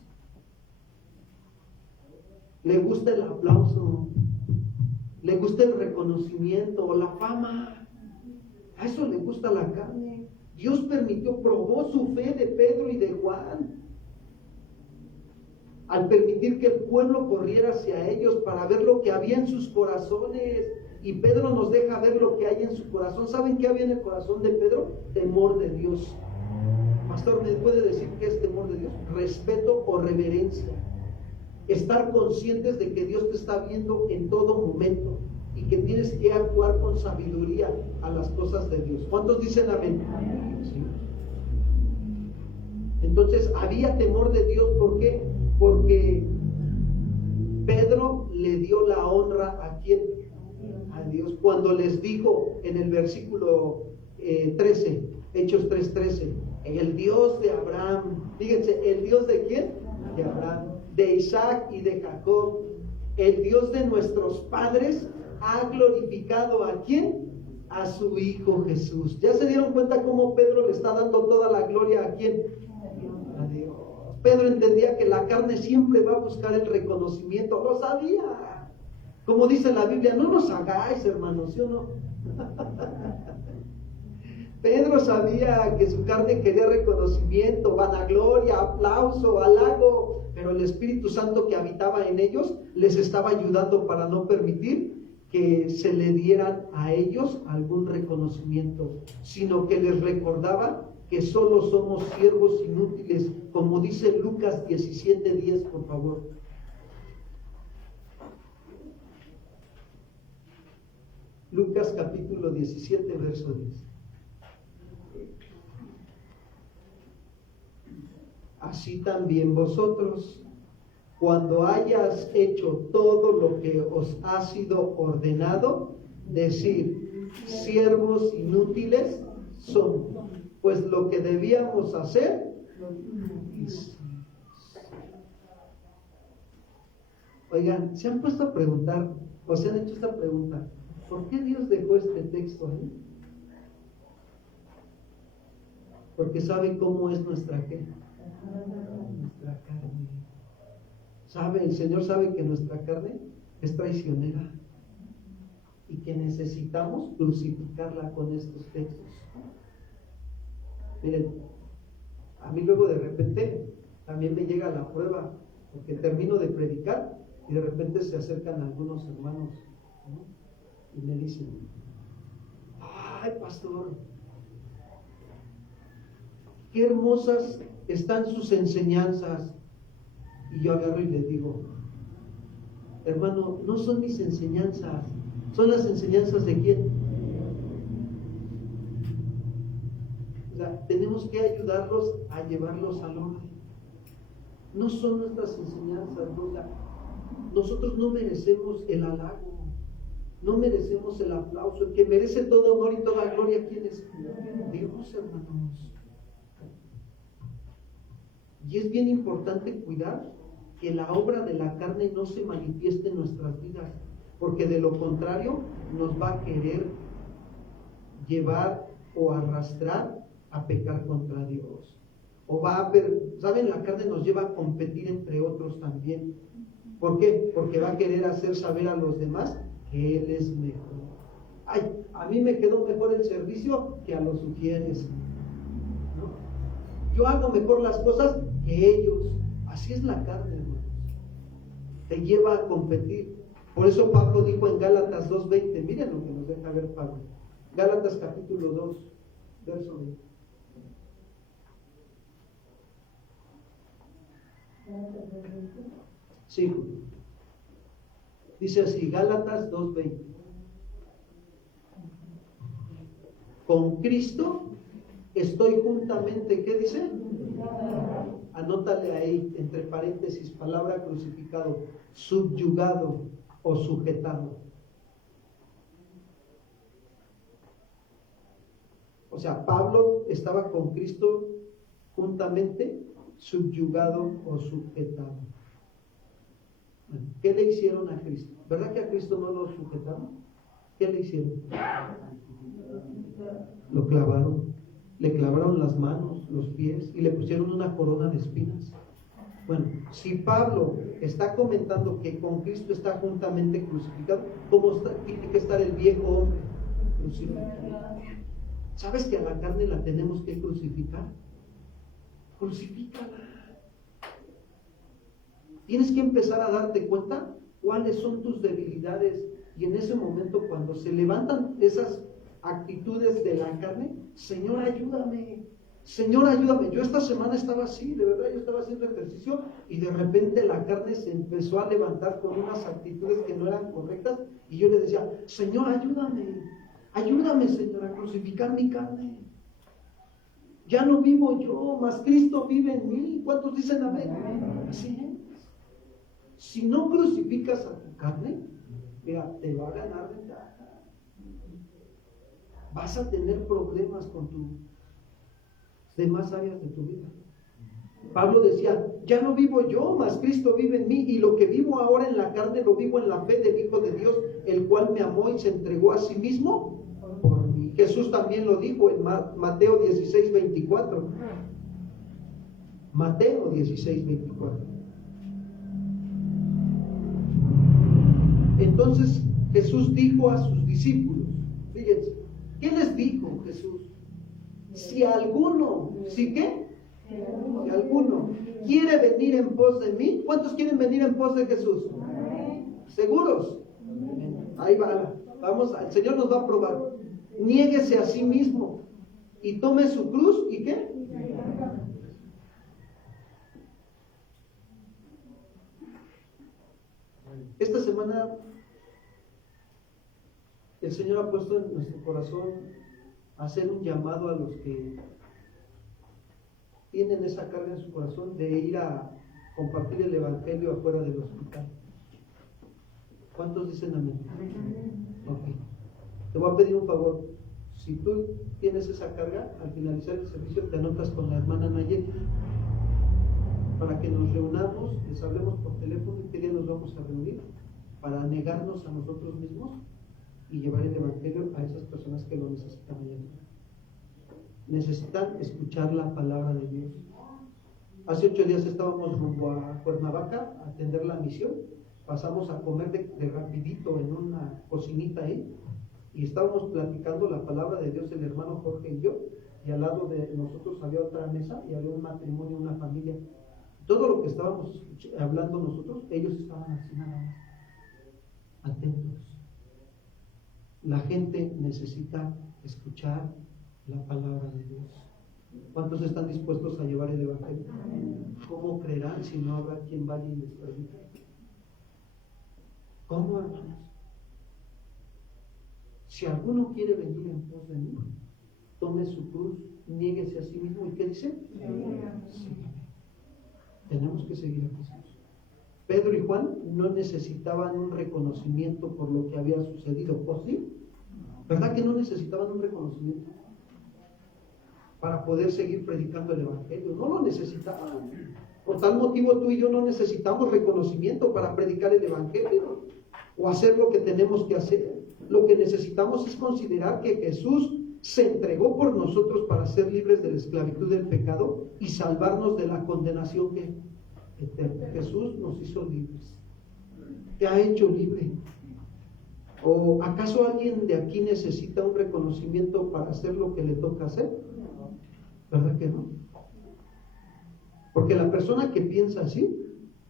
Le gusta el aplauso, le gusta el reconocimiento o la fama. A eso le gusta la carne. Dios permitió, probó su fe de Pedro y de Juan al permitir que el pueblo corriera hacia ellos para ver lo que había en sus corazones. Y Pedro nos deja ver lo que hay en su corazón. ¿Saben qué había en el corazón de Pedro? Temor de Dios. Pastor, ¿me puede decir qué es temor de Dios? Respeto o reverencia. Estar conscientes de que Dios te está viendo en todo momento y que tienes que actuar con sabiduría a las cosas de Dios. ¿Cuántos dicen amén? Sí. Entonces había temor de Dios. ¿Por qué? Porque Pedro le dio la honra ¿a quién? A Dios. Cuando les dijo en el versículo 13, Hechos 3:13, el Dios de Abraham, fíjense, ¿el Dios de quién? De Abraham, de Isaac y de Jacob, el Dios de nuestros padres ha glorificado ¿a quién? A su Hijo Jesús. ¿Ya se dieron cuenta cómo Pedro le está dando toda la gloria a quién? A Dios. Pedro entendía que la carne siempre va a buscar el reconocimiento, lo sabía. Como dice la Biblia, no nos hagáis, hermanos, ¿sí o no? Pedro sabía que su carne quería reconocimiento, vanagloria, aplauso, halago, pero el Espíritu Santo que habitaba en ellos les estaba ayudando para no permitir que se le dieran a ellos algún reconocimiento, sino que les recordaba que solo somos siervos inútiles, como dice Lucas 17:10, por favor. Lucas capítulo 17, verso 10. Así también vosotros, cuando hayas hecho todo lo que os ha sido ordenado, decir, siervos inútiles son, pues lo que debíamos hacer, hicimos. Oigan, ¿se han puesto a preguntar, o se han hecho esta pregunta? ¿Por qué Dios dejó este texto ahí? Porque sabe cómo es nuestra ¿qué? Nuestra carne. ¿Sabe? El Señor sabe que nuestra carne es traicionera y que necesitamos crucificarla con estos textos. Miren, a mí luego de repente también me llega la prueba, porque termino de predicar y de repente se acercan algunos hermanos, ¿no? Y me dicen, ay pastor, qué hermosas están sus enseñanzas. Y yo agarro y le digo, hermano, no son mis enseñanzas, son las enseñanzas de quién. O sea, tenemos que ayudarlos a llevarlos al orden. No son nuestras enseñanzas, ¿no? O sea, nosotros no merecemos el halago, no merecemos el aplauso. El que merece todo honor y toda gloria, ¿quién es? Dios, hermanos. Y es bien importante cuidar que la obra de la carne no se manifieste en nuestras vidas, porque de lo contrario nos va a querer llevar o arrastrar a pecar contra Dios. O va a ¿saben? La carne nos lleva a competir entre otros también. ¿Por qué? Porque va a querer hacer saber a los demás que Él es mejor. Ay, a mí me quedó mejor el servicio que a los sugieres, ¿no? Yo hago mejor las cosas que ellos. Así es la carne, hermanos. Te lleva a competir. Por eso Pablo dijo en Gálatas 2:20, miren lo que nos deja ver Pablo. Gálatas capítulo 2, verso 20. Sí. Dice así, Gálatas 2:20. Con Cristo estoy juntamente, ¿qué dice? Anótale ahí, entre paréntesis, palabra crucificado, subyugado o sujetado. O sea, Pablo estaba con Cristo juntamente subyugado o sujetado. ¿Qué le hicieron a Cristo? ¿Verdad que a Cristo no lo sujetaron? ¿Qué le hicieron? Lo clavaron, le clavaron las manos, los pies y le pusieron una corona de espinas. Bueno, si Pablo está comentando que con Cristo está juntamente crucificado, ¿cómo tiene que estar el viejo hombre crucificado? ¿Sabes que a la carne la tenemos que crucificar? Crucifícala. Tienes que empezar a darte cuenta cuáles son tus debilidades, y en ese momento cuando se levantan esas actitudes de la carne, Señor, ayúdame. Señor, ayúdame. Yo esta semana estaba así, de verdad, yo estaba haciendo ejercicio y de repente la carne se empezó a levantar con unas actitudes que no eran correctas y yo le decía, Señor, ayúdame. Ayúdame, Señor, a crucificar mi carne. Ya no vivo yo, mas Cristo vive en mí. ¿Cuántos dicen amén? Así es. Si no crucificas a tu carne, mira, te va a ganar ventaja. Vas a tener problemas con tus demás áreas de tu vida. Pablo decía, ya no vivo yo, mas Cristo vive en mí, y lo que vivo ahora en la carne lo vivo en la fe del Hijo de Dios, el cual me amó y se entregó a sí mismo por mí. Jesús también lo dijo en Mateo 16:24. Mateo 16:24. Entonces Jesús dijo a sus discípulos, fíjense, ¿qué les dijo Jesús? Si alguno, ¿sí qué? Si alguno quiere venir en pos de mí, ¿cuántos quieren venir en pos de Jesús? ¿Seguros? Ahí va, vamos, el Señor nos va a probar. Niéguese a sí mismo y tome su cruz, ¿y qué? Esta semana el Señor ha puesto en nuestro corazón hacer un llamado a los que tienen esa carga en su corazón de ir a compartir el Evangelio afuera del hospital. ¿Cuántos dicen amén? Ok. Te voy a pedir un favor. Si tú tienes esa carga, al finalizar el servicio te anotas con la hermana Nayeli para que nos reunamos, les hablemos por teléfono y qué día nos vamos a reunir para negarnos a nosotros mismos y llevar el Evangelio a esas personas que lo necesitan allá. Necesitan escuchar la palabra de Dios. Hace 8 días estábamos rumbo a Cuernavaca a atender la misión. Pasamos a comer de rapidito en una cocinita ahí y estábamos platicando la palabra de Dios, el hermano Jorge y yo, y al lado de nosotros había otra mesa y había un matrimonio, una familia. Todo lo que estábamos hablando nosotros, ellos estaban así nada más, atentos. La gente necesita escuchar la palabra de Dios. ¿Cuántos están dispuestos a llevar el Evangelio? ¿Cómo creerán si no habrá quien vaya y les predique? ¿Cómo, hermanos? Si alguno quiere venir en pos de mí, tome su cruz, niéguese a sí mismo. ¿Y qué dice? Sígueme. Tenemos que seguir a Jesús. Pedro y Juan no necesitaban un reconocimiento por lo que había sucedido, ¿o sí? ¿Verdad que no necesitaban un reconocimiento para poder seguir predicando el Evangelio? No lo necesitaban. Por tal motivo tú y yo no necesitamos reconocimiento para predicar el Evangelio o hacer lo que tenemos que hacer. Lo que necesitamos es considerar que Jesús se entregó por nosotros para ser libres de la esclavitud del pecado y salvarnos de la condenación eterna. Jesús nos hizo libres. Te ha hecho libre. ¿O acaso alguien de aquí necesita un reconocimiento para hacer lo que le toca hacer? ¿Verdad que no? Porque la persona que piensa así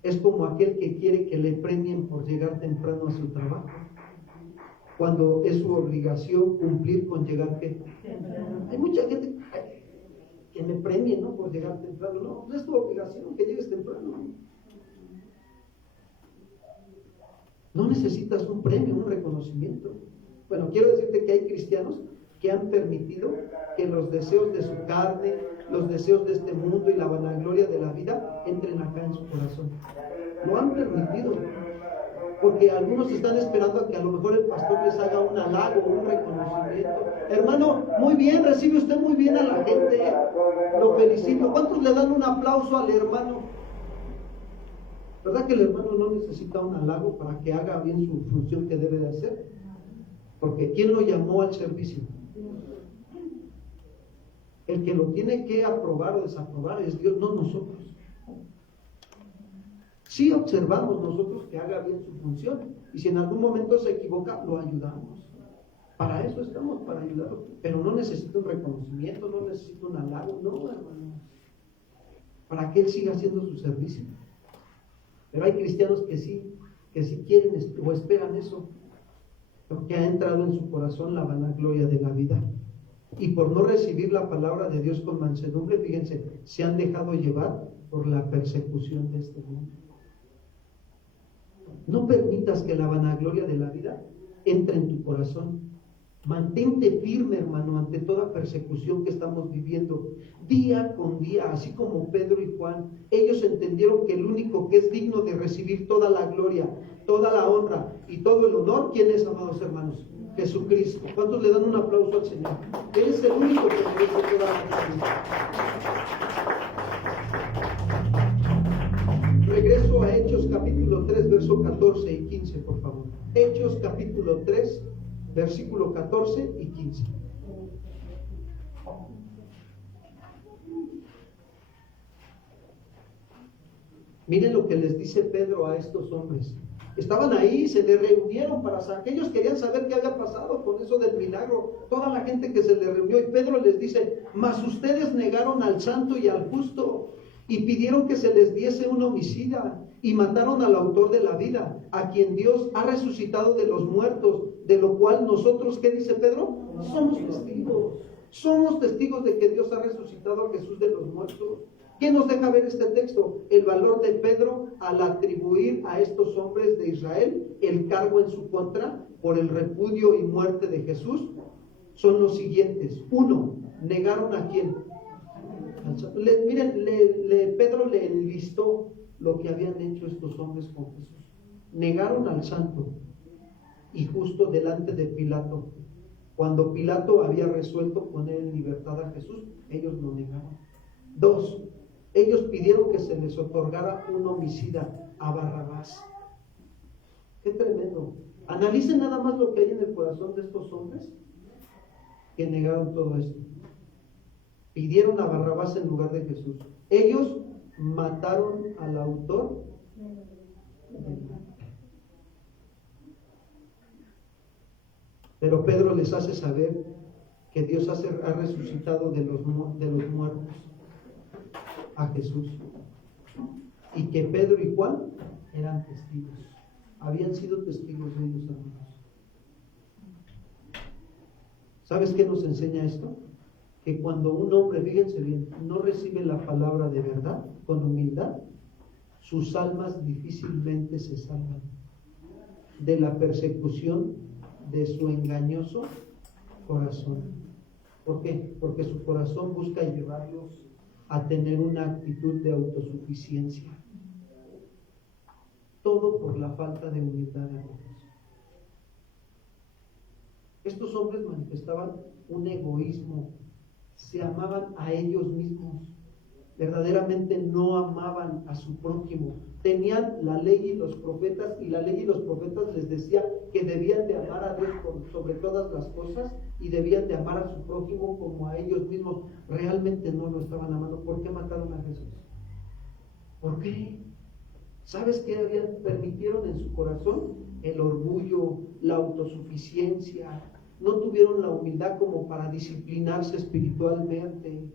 es como aquel que quiere que le premien por llegar temprano a su trabajo, cuando es su obligación cumplir con llegar ¿qué? Hay mucha gente que me premie, ¿no? Por llegar temprano. No, es tu obligación que llegues temprano. No necesitas un premio, un reconocimiento. Bueno, quiero decirte que hay cristianos que han permitido que los deseos de su carne, los deseos de este mundo y la vanagloria de la vida entren acá en su corazón. Lo han permitido, porque algunos están esperando a que a lo mejor el pastor les haga un halago, un reconocimiento. Hermano, muy bien, recibe usted muy bien a la gente, ¿eh? Lo felicito. ¿Cuántos le dan un aplauso al hermano? ¿Verdad que el hermano no necesita un halago para que haga bien su función que debe de hacer? Porque ¿quién lo llamó al servicio? El que lo tiene que aprobar o desaprobar es Dios, no nosotros. Sí observamos nosotros que haga bien su función, y si en algún momento se equivoca, lo ayudamos. Para eso estamos, para ayudarlo. Pero no necesita un reconocimiento, no necesita un halago, no, hermano. Para que él siga haciendo su servicio. Pero hay cristianos que sí quieren o esperan eso, porque ha entrado en su corazón la vanagloria de la vida. Y por no recibir la palabra de Dios con mansedumbre, fíjense, se han dejado llevar por la persecución de este mundo. No permitas que la vanagloria de la vida entre en tu corazón. Mantente firme, hermano, ante toda persecución que estamos viviendo día con día, así como Pedro y Juan. Ellos entendieron que el único que es digno de recibir toda la gloria, toda la honra y todo el honor, ¿quién es, amados hermanos? Jesucristo. ¿Cuántos le dan un aplauso al Señor? Él es el único que merece toda la gloria. Regreso a Hechos capítulo 3, verso 14 y 15, por favor. Hechos capítulo 3, versículo 14 y 15. Miren lo que les dice Pedro a estos hombres. Estaban ahí, se le reunieron para saber. Ellos querían saber qué había pasado con eso del milagro. Toda la gente que se le reunió, y Pedro les dice: mas ustedes negaron al santo y al justo, y pidieron que se les diese un homicida, y mataron al autor de la vida, a quien Dios ha resucitado de los muertos, de lo cual nosotros, ¿qué dice Pedro? Somos testigos. Somos testigos de que Dios ha resucitado a Jesús de los muertos. ¿Qué nos deja ver este texto? El valor de Pedro al atribuir a estos hombres de Israel el cargo en su contra por el repudio y muerte de Jesús son los siguientes. Uno, negaron a quién. Pedro le enlistó lo que habían hecho estos hombres con Jesús. Negaron al santo y justo delante de Pilato. Cuando Pilato había resuelto poner en libertad a Jesús, ellos lo negaron. Dos, ellos pidieron que se les otorgara un homicida, a Barrabás. Qué tremendo. Analicen nada más lo que hay en el corazón de estos hombres que negaron todo esto. Pidieron a Barrabás en lugar de Jesús. Ellos mataron al autor del mal. Pero Pedro les hace saber que Dios ha resucitado de los muertos a Jesús, y que Pedro y Juan eran testigos, habían sido testigos de ellos, hermanos. ¿Sabes qué nos enseña esto? Que cuando un hombre, fíjense bien, no recibe la palabra de verdad con humildad, sus almas difícilmente se salvan de la persecución de su engañoso corazón. ¿Por qué? Porque su corazón busca llevarlos a tener una actitud de autosuficiencia. Todo por la falta de humildad de Dios. Estos hombres manifestaban un egoísmo, se amaban a ellos mismos, verdaderamente no amaban a su prójimo. Tenían la ley y los profetas, y la ley y los profetas les decía que debían de amar a Dios sobre todas las cosas, y debían de amar a su prójimo como a ellos mismos. Realmente no lo estaban amando. ¿Por qué mataron a Jesús? ¿Por qué? ¿Sabes qué permitieron en su corazón? El orgullo, la autosuficiencia. No tuvieron la humildad como para disciplinarse espiritualmente.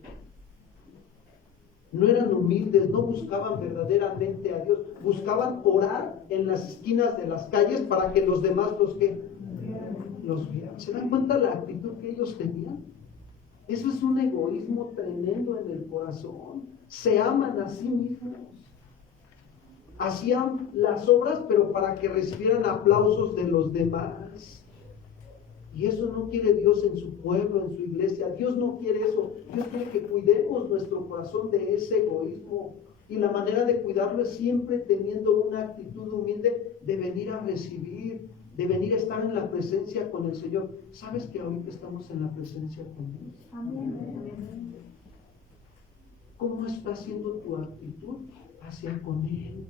No eran humildes, no buscaban verdaderamente a Dios. Buscaban orar en las esquinas de las calles para que los demás los vieran. ¿Se dan cuenta la actitud que ellos tenían? Eso es un egoísmo tremendo en el corazón. Se aman a sí mismos. hacían las obras, pero para que recibieran aplausos de los demás. Y eso no quiere Dios en su pueblo, en su iglesia. Dios no quiere eso. Dios quiere que cuidemos nuestro corazón de ese egoísmo. Y la manera de cuidarlo es siempre teniendo una actitud humilde de venir a recibir, de venir a estar en la presencia con el Señor. ¿Sabes que ahorita estamos en la presencia con Dios? Amén. ¿Cómo está siendo tu actitud hacia con Él?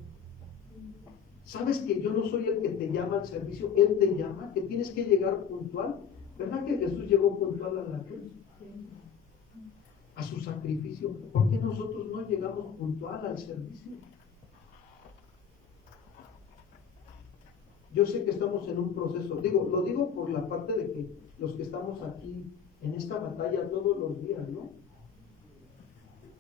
¿Sabes que yo no soy el que te llama al servicio? Él te llama, que tienes que llegar puntual. ¿Verdad que Jesús llegó puntual a la cruz? A su sacrificio. ¿Por qué nosotros no llegamos puntual al servicio? Yo sé que estamos en un proceso, lo digo por la parte de que los que estamos aquí en esta batalla todos los días, ¿no?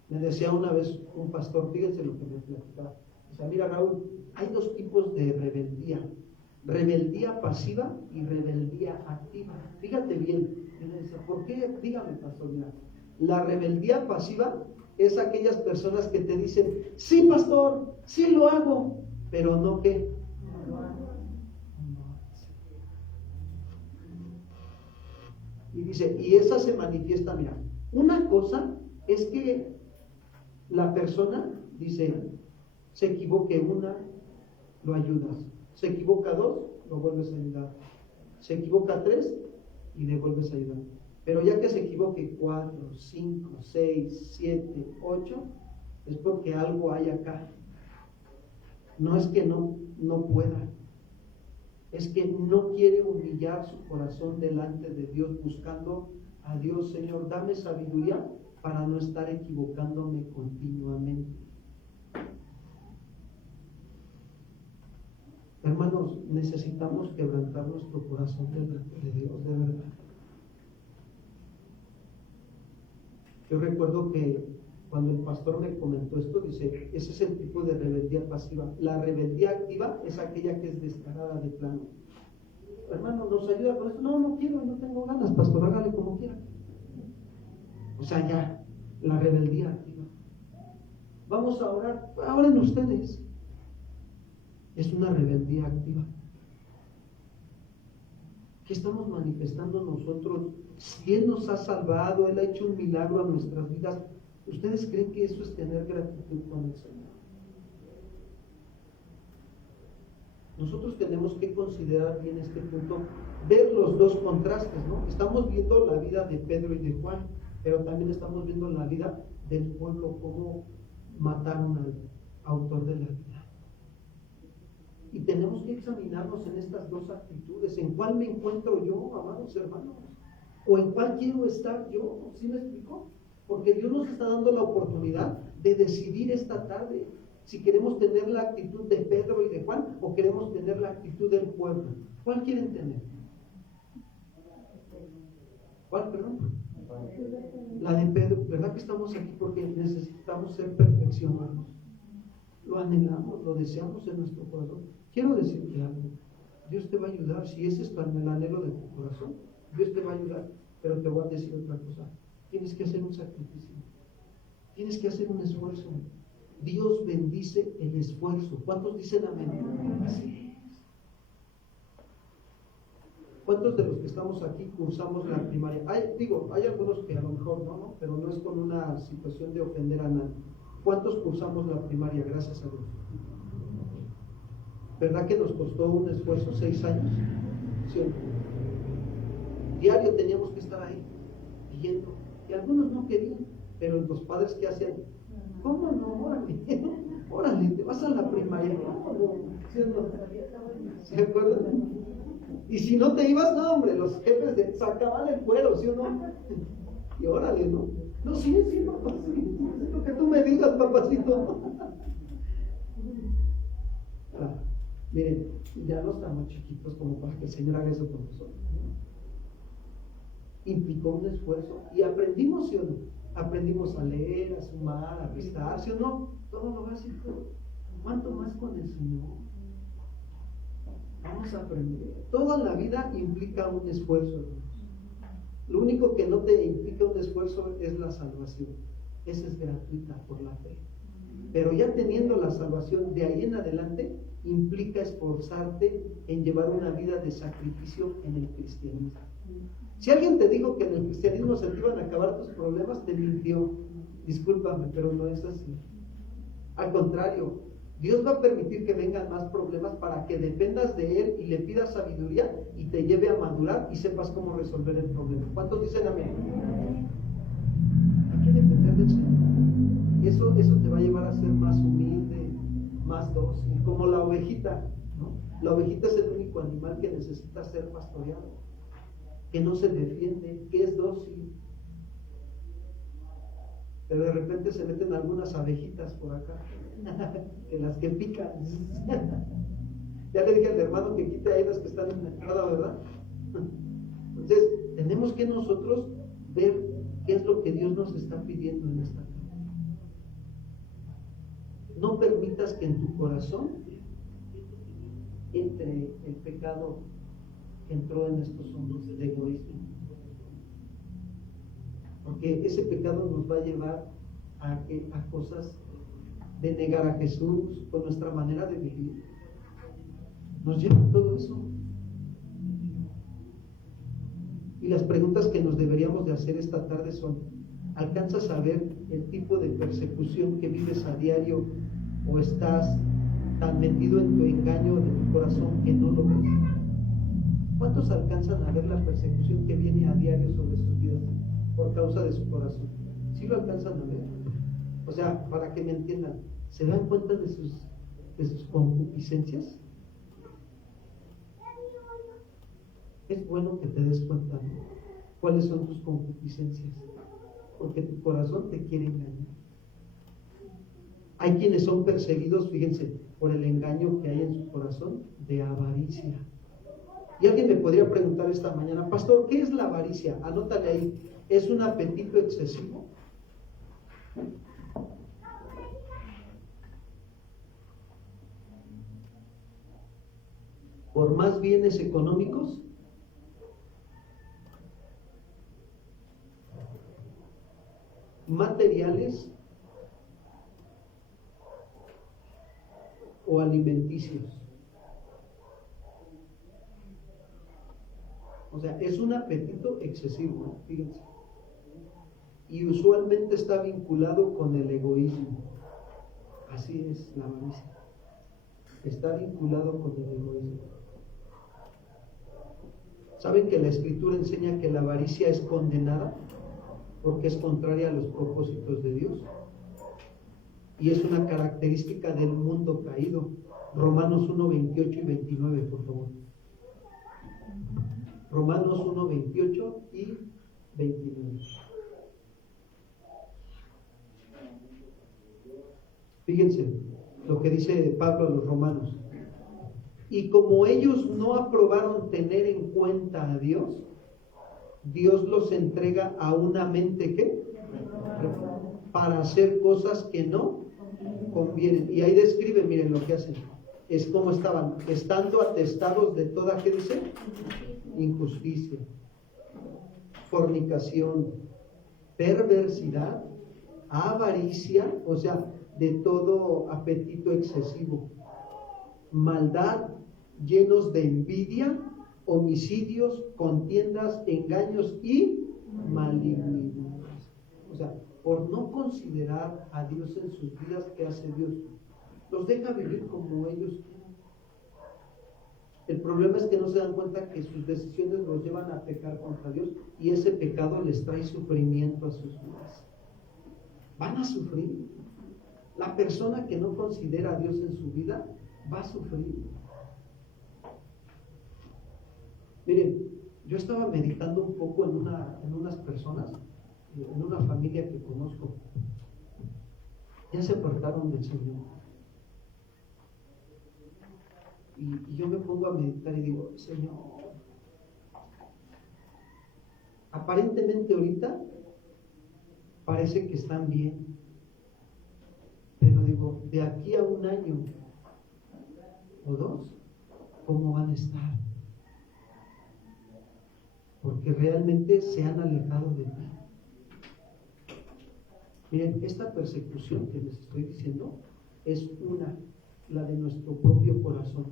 Me decía una vez un pastor, fíjense lo que me platicaba. O sea, mira, Raúl, hay dos tipos de rebeldía: rebeldía pasiva y rebeldía activa. Fíjate bien. Yo le decía, ¿por qué? Dígame, pastor, mira. La rebeldía pasiva es aquellas personas que te dicen, sí, pastor, sí lo hago, pero no ¿qué? Y dice, y esa se manifiesta, mira, una cosa es que la persona dice, se equivoque una, lo ayudas, se equivoca dos, lo vuelves a ayudar, se equivoca tres y le vuelves a ayudar. Pero ya que se equivoque 4, 5, 6, 7, 8, es porque algo hay acá. No es que no pueda, es que no quiere humillar su corazón delante de Dios, buscando a Dios. Señor, dame sabiduría para no estar equivocándome continuamente. Hermanos, necesitamos quebrantar nuestro corazón delante de Dios, de verdad. Yo recuerdo que cuando el pastor me comentó esto, dice, ese es el tipo de rebeldía pasiva. La rebeldía activa es aquella que es descarada de plano. Hermano, ¿nos ayuda con esto? No quiero, no tengo ganas, pastor, hágale como quiera. O sea, ya, la rebeldía activa. Vamos a orar, oren ustedes. Es una rebeldía activa. ¿Qué estamos manifestando nosotros? Si Él nos ha salvado, Él ha hecho un milagro a nuestras vidas, ¿ustedes creen que eso es tener gratitud con el Señor? Nosotros tenemos que considerar bien este punto, ver los dos contrastes, ¿no? Estamos viendo la vida de Pedro y de Juan, pero también estamos viendo la vida del pueblo, cómo mataron al autor de la vida. Y tenemos que examinarnos en estas dos actitudes. ¿En cuál me encuentro yo, amados hermanos? ¿O en cuál quiero estar yo? ¿Sí me explico? Porque Dios nos está dando la oportunidad de decidir esta tarde si queremos tener la actitud de Pedro y de Juan o queremos tener la actitud del pueblo. ¿Cuál quieren tener? ¿Cuál, perdón? La de Pedro. ¿Verdad que estamos aquí porque necesitamos ser perfeccionados? Lo anhelamos, lo deseamos en nuestro corazón. Quiero decirte algo. Dios te va a ayudar. Si ese es el anhelo de tu corazón, Dios te va a ayudar. Pero te voy a decir otra cosa. Tienes que hacer un sacrificio. Tienes que hacer un esfuerzo. Dios bendice el esfuerzo. ¿Cuántos dicen amén? Así es. ¿Cuántos de los que estamos aquí cursamos la primaria? Hay algunos que a lo mejor no, pero no es con una situación de ofender a nadie. ¿Cuántos cursamos la primaria? Gracias a Dios. ¿Verdad que nos costó un esfuerzo 6 años? ¿Sí? Diario teníamos que estar ahí, yendo. Y algunos no querían, pero los padres, ¿qué hacían? ¿Cómo no? Órale, te vas a la primaria. ¿Cómo no? ¿Se acuerdan? Y si no te ibas, no, hombre, los jefes sacaban el cuero, ¿sí o no? Y órale, ¿no? No, sí, papá, sí. Es lo que tú me digas, papacito. Miren, ya no estamos chiquitos como para que el Señor haga eso con nosotros, ¿no? Implicó un esfuerzo y aprendimos, ¿sí o no? Aprendimos a leer, a sumar, a restar, ¿sí o no? Todo lo básico. ¿Cuánto más con el Señor? Vamos a aprender. Toda la vida implica un esfuerzo, hermanos. Lo único que no te implica un esfuerzo es la salvación. Esa es gratuita por la fe. Pero ya teniendo la salvación, de ahí en adelante, implica esforzarte en llevar una vida de sacrificio en el cristianismo. Si alguien te dijo que en el cristianismo se te iban a acabar tus problemas, te mintió. Discúlpame, pero no es así. Al contrario, Dios va a permitir que vengan más problemas para que dependas de Él y le pidas sabiduría y te lleve a madurar y sepas cómo resolver el problema. ¿Cuántos dicen amén? Hay que depender del Señor. Eso te va a llevar a ser más humilde, más dócil, como la ovejita, ¿no? La ovejita es el único animal que necesita ser pastoreado, que no se defiende, que es dócil. Pero de repente se meten algunas abejitas por acá, que las que pican. Ya le dije al hermano que quite ahí las que están en la entrada, ¿verdad? Entonces, tenemos que nosotros ver qué es lo que Dios nos está pidiendo en esta tarde. No permitas que en tu corazón entre el pecado que entró en estos hombres, el egoísmo. Porque ese pecado nos va a llevar a cosas de negar a Jesús con nuestra manera de vivir. Nos lleva a todo eso. Y las preguntas que nos deberíamos de hacer esta tarde son: ¿alcanzas a ver el tipo de persecución que vives a diario o estás tan metido en tu engaño de tu corazón que no lo ves? ¿Cuántos alcanzan a ver la persecución que viene a diario sobre sus vidas por causa de su corazón? ¿Sí lo alcanzan a ver? O sea, para que me entiendan, ¿se dan cuenta de sus concupiscencias? Es bueno que te des cuenta, ¿no? ¿Cuáles son tus concupiscencias? Porque tu corazón te quiere engañar. Hay quienes son perseguidos, fíjense, por el engaño que hay en su corazón de avaricia. Y alguien me podría preguntar esta mañana: pastor, ¿qué es la avaricia? Anótale ahí. ¿Es un apetito excesivo? ¿Por más bienes económicos? ¿Materiales o alimenticios? O sea, es un apetito excesivo, ¿no? Fíjense. Y usualmente está vinculado con el egoísmo. Así es la avaricia. Está vinculado con el egoísmo. ¿Saben que la Escritura enseña que la avaricia es condenada porque es contraria a los propósitos de Dios? Y es una característica del mundo caído. Romanos 1, 28 y 29, por favor. Romanos 1, 28 y 29. Fíjense lo que dice Pablo a los romanos. Y como ellos no aprobaron tener en cuenta a Dios, Dios los entrega a una mente ¿qué? Para hacer cosas que no convienen. Y ahí describe, miren lo que hacen. Es como estaban, estando atestados de toda, ¿qué dice? Injusticia, fornicación, perversidad, avaricia, o sea, de todo apetito excesivo, maldad, llenos de envidia, homicidios, contiendas, engaños y malignidad. O sea, por no considerar a Dios en sus vidas, ¿qué hace Dios? Los deja vivir como ellos quieren. El problema es que no se dan cuenta que sus decisiones los llevan a pecar contra Dios y ese pecado les trae sufrimiento a sus vidas. Van a sufrir. La persona que no considera a Dios en su vida va a sufrir. Miren, yo estaba meditando un poco en unas personas, en una familia que conozco. Ya se apartaron del Señor. Y yo me pongo a meditar y digo: Señor, aparentemente ahorita parece que están bien, pero digo, de aquí a un año o dos, ¿cómo van a estar? Porque realmente se han alejado de mí. Miren, esta persecución que les estoy diciendo es la de nuestro propio corazón.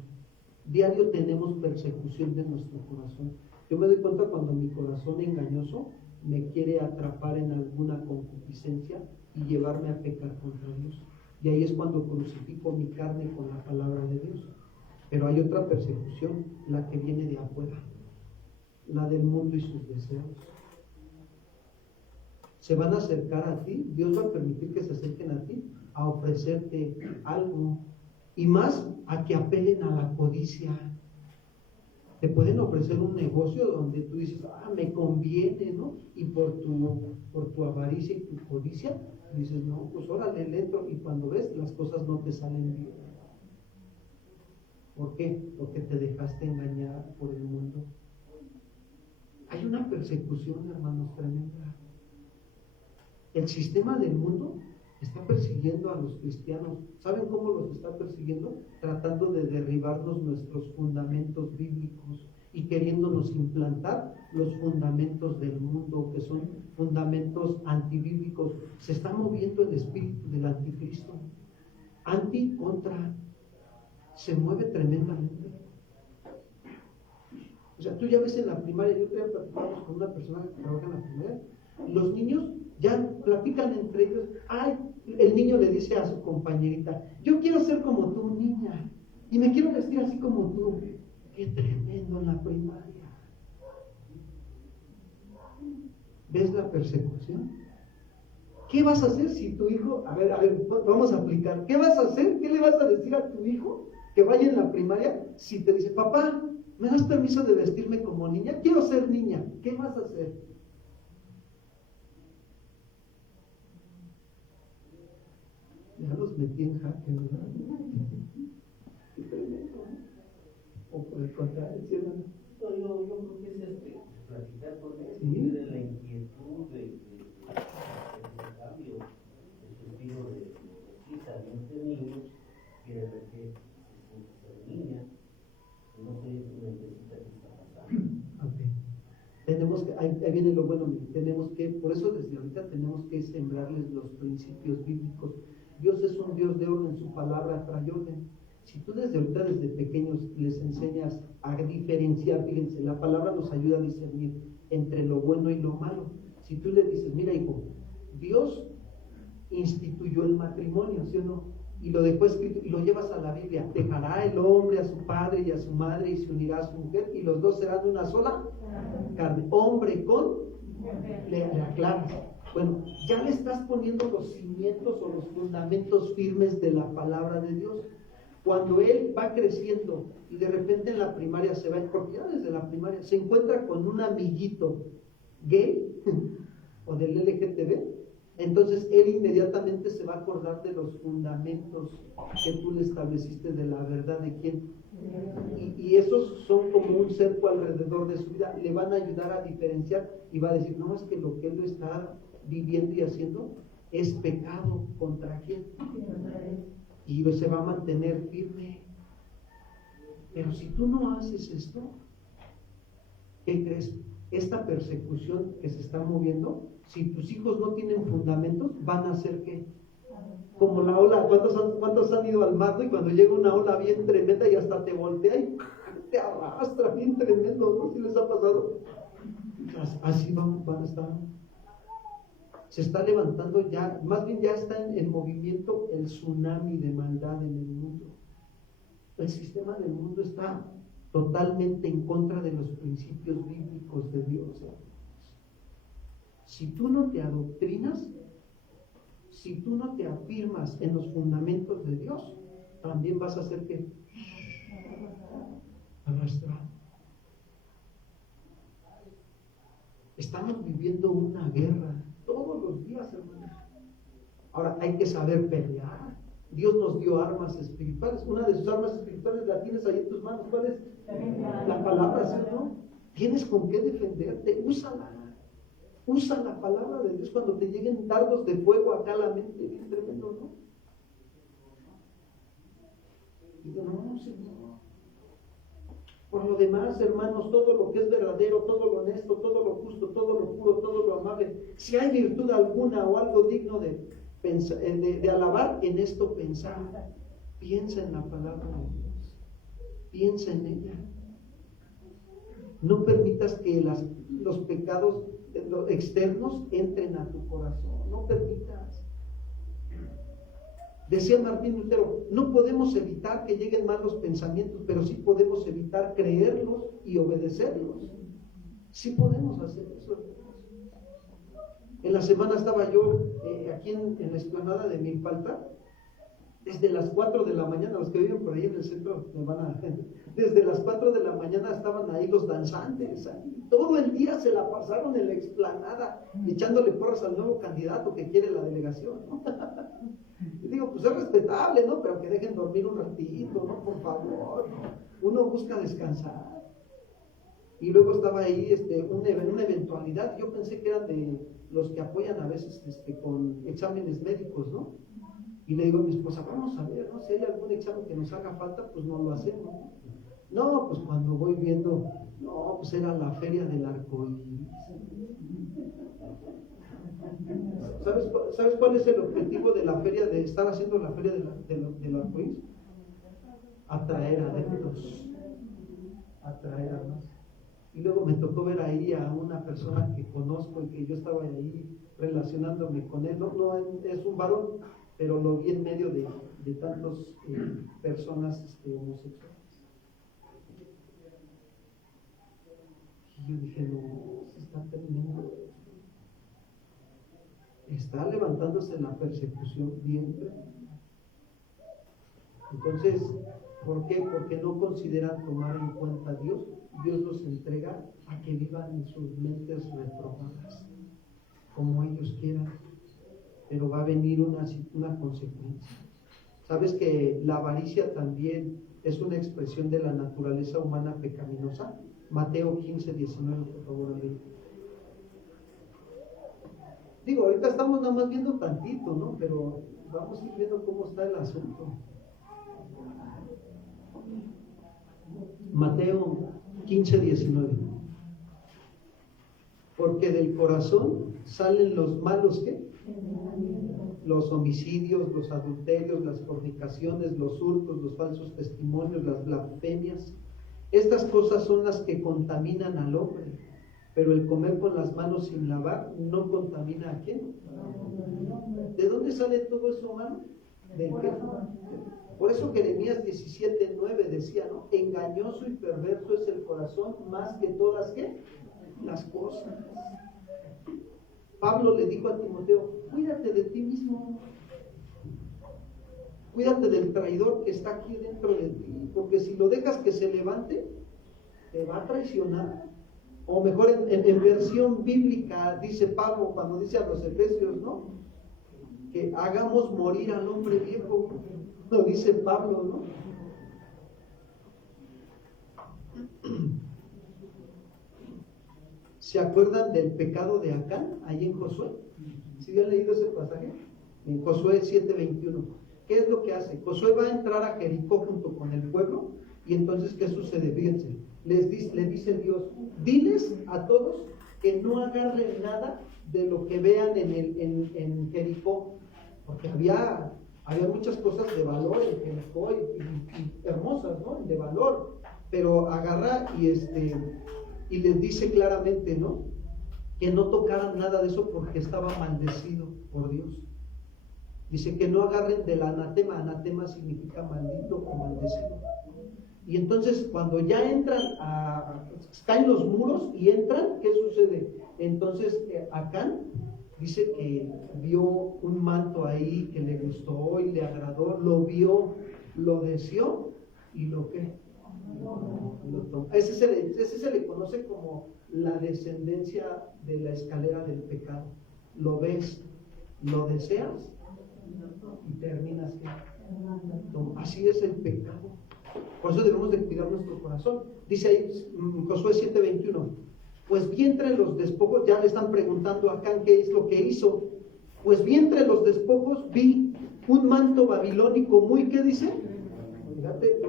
Diario tenemos persecución de nuestro corazón. Yo me doy cuenta cuando mi corazón engañoso me quiere atrapar en alguna concupiscencia y llevarme a pecar contra Dios. Y ahí es cuando crucifico mi carne con la palabra de Dios. Pero hay otra persecución, la que viene de afuera, la del mundo y sus deseos. Se van a acercar a ti, Dios va a permitir que se acerquen a ti a ofrecerte algo, y más a que apelen a la codicia. Te pueden ofrecer un negocio donde tú dices, me conviene, ¿no? Y por tu avaricia y tu codicia, dices, no, pues órale, le entro, y cuando ves, las cosas no te salen bien. ¿Por qué? Porque te dejaste engañar por el mundo. Hay una persecución, hermanos, tremenda. El sistema del mundo está persiguiendo a los cristianos. ¿Saben cómo los está persiguiendo? Tratando de derribarnos nuestros fundamentos bíblicos y queriéndonos implantar los fundamentos del mundo, que son fundamentos antibíblicos. Se está moviendo el espíritu del anticristo. Anti contra. Se mueve tremendamente. O sea, tú ya ves en la primaria, yo creo que platicamos con una persona que trabaja en la primaria, los niños ya platican entre ellos. El niño le dice a su compañerita, yo quiero ser como tú, niña, y me quiero vestir así como tú. Qué tremendo en la primaria. ¿Ves la persecución? ¿Qué vas a hacer si tu hijo, a ver, vamos a aplicar, ¿qué vas a hacer? ¿Qué le vas a decir a tu hijo que vaya en la primaria si te dice, papá, ¿me das permiso de vestirme como niña? Quiero ser niña. ¿Qué vas a hacer? Ya los metí en jaque, ¿verdad? Qué tremendo, ¿no? O por el contrario, ¿sí, hermano? Yo creo que es platicar con él, ¿Sí? de la inquietud, del cambio, el sentido de sí, sabiendo ser niños, quiere ver que ser niña, no sé, necesita que está pasando. Okay. Tenemos que, ahí viene lo bueno, tenemos que, por eso desde ahorita tenemos que sembrarles los principios bíblicos. Dios es un Dios de orden, su palabra trae orden. Si tú desde ahorita, desde pequeños, les enseñas a diferenciar, fíjense, la palabra nos ayuda a discernir entre lo bueno y lo malo. Si tú le dices, mira hijo, Dios instituyó el matrimonio, ¿sí o no? Y lo dejó escrito, y lo llevas a la Biblia, dejará el hombre a su padre y a su madre y se unirá a su mujer, y los dos serán una sola carne, hombre con, le aclaras. Bueno, ya le estás poniendo los cimientos o los fundamentos firmes de la palabra de Dios. Cuando él va creciendo y de repente en la primaria se va, porque ya desde la primaria se encuentra con un amiguito gay o del LGTB, entonces él inmediatamente se va a acordar de los fundamentos que tú le estableciste de la verdad de quién. Y esos son como un cerco alrededor de su vida, le van a ayudar a diferenciar y va a decir, no, es que lo que él está viviendo y haciendo es pecado. ¿Contra quién? Y se va a mantener firme. Pero si tú no haces esto, ¿qué crees? Esta persecución que se está moviendo, si tus hijos no tienen fundamentos, van a hacer ¿qué? Como la ola. ¿Cuántos han ido al mar, ¿no? Y cuando llega una ola bien tremenda y hasta te voltea y te arrastra bien tremendo, ¿no? ¿Sí les ha pasado? Así van a estar. Se está levantando ya, más bien ya está en movimiento el tsunami de maldad en el mundo. El sistema del mundo está totalmente en contra de los principios bíblicos de Dios. Si tú no te adoctrinas, si tú no te afirmas en los fundamentos de Dios, también vas a ser que arrastrado. Estamos viviendo una guerra todos los días, hermanos. Ahora hay que saber pelear. Dios nos dio armas espirituales. Una de sus armas espirituales la tienes ahí en tus manos. ¿Cuál es? La palabra, ¿sí o no? Tienes con qué defenderte. Úsala. Usa la palabra de Dios cuando te lleguen dardos de fuego acá a la mente. Bien tremendo, ¿no? Digo, no, Señor. Por lo demás, hermanos, todo lo que es verdadero, todo lo honesto, todo lo justo, todo lo puro, todo lo amable, loable, si hay virtud alguna o algo digno de alabar, en esto pensar. Piensa en la palabra de Dios, piensa en ella. No permitas que los pecados externos entren a tu corazón, no permitas. Decía Martín Lutero, no podemos evitar que lleguen malos pensamientos, pero sí podemos evitar creerlos y obedecerlos. Sí podemos hacer eso. En la semana estaba yo aquí en la explanada de Milpalta, desde las 4 de la mañana, los que viven por ahí en el centro me van a... Desde las 4 de la mañana estaban ahí los danzantes, todo el día se la pasaron en la explanada, echándole porras al nuevo candidato que quiere la delegación, ¿no? Y digo, pues es respetable, ¿no? Pero que dejen dormir un ratito, ¿no? Por favor, ¿no? Uno busca descansar. Y luego estaba ahí una eventualidad, yo pensé que eran de los que apoyan a veces con exámenes médicos, ¿no? Y le digo a mi esposa, vamos a ver, ¿no? Si hay algún examen que nos haga falta, pues no lo hacemos. No, pues cuando voy viendo, no, pues era la feria del arcoíris. ¿Sabes cuál es el objetivo de la feria, de estar haciendo la feria del arcoíris? Atraer adeptos, atraer a más. Y luego me tocó ver ahí a una persona que conozco y que yo estaba ahí relacionándome con él. No es un varón, pero lo vi en medio de tantas personas homosexuales. Y yo dije, no, se está terminando. Está levantándose la persecución bien. Entonces, ¿por qué? Porque no consideran tomar en cuenta a Dios. Dios los entrega a que vivan en sus mentes reprobadas, como ellos quieran. Pero va a venir una consecuencia. ¿Sabes que la avaricia también es una expresión de la naturaleza humana pecaminosa? Mateo 15:19, por favor, lee. Digo, ahorita estamos nada más viendo tantito, ¿no? Pero vamos a ir viendo cómo está el asunto. Mateo 15:19. Porque del corazón salen los malos, ¿qué? Los homicidios, los adulterios, las fornicaciones, los hurtos, los falsos testimonios, las blasfemias. Estas cosas son las que contaminan al hombre, pero el comer con las manos sin lavar no contamina a quién. ¿De dónde sale todo eso, hermano? ¿Del qué? Por eso Jeremías 17:9 decía, ¿no? Engañoso y perverso es el corazón más que todas, ¿qué? Las cosas. Pablo le dijo a Timoteo, cuídate de ti mismo, cuídate del traidor que está aquí dentro de ti, porque si lo dejas que se levante, te va a traicionar. O mejor en versión bíblica dice Pablo cuando dice a los efesios, ¿no? Que hagamos morir al hombre viejo, lo dice Pablo, ¿no? ¿Se acuerdan del pecado de Acán, ahí en Josué? ¿Sí han leído ese pasaje? En Josué 7:21. ¿Qué es lo que hace? Josué va a entrar a Jericó junto con el pueblo, y entonces, ¿qué sucede? Fíjense, le dice Dios, diles a todos que no agarren nada de lo que vean en Jericó, porque había muchas cosas de valor en Jericó y hermosas, ¿no? De valor, pero agarra y les dice claramente, ¿no? Que no tocaran nada de eso porque estaba maldecido por Dios. Dice que no agarren del anatema. Anatema significa maldito o maldecido. Y entonces cuando ya entran, caen los muros y entran, ¿qué sucede? Entonces Acán dice que vio un manto ahí que le gustó y le agradó, lo vio, lo deseó y lo que lo tomó. Ese se le conoce como la descendencia de la escalera del pecado. Lo ves, lo deseas y terminas que así es el pecado. Por eso debemos de cuidar nuestro corazón. Dice ahí Josué 7:21, pues vi entre los despojos, ya le están preguntando a Acán qué es lo que hizo. Pues vi entre los despojos, vi un manto babilónico muy, ¿qué dice? Fíjate,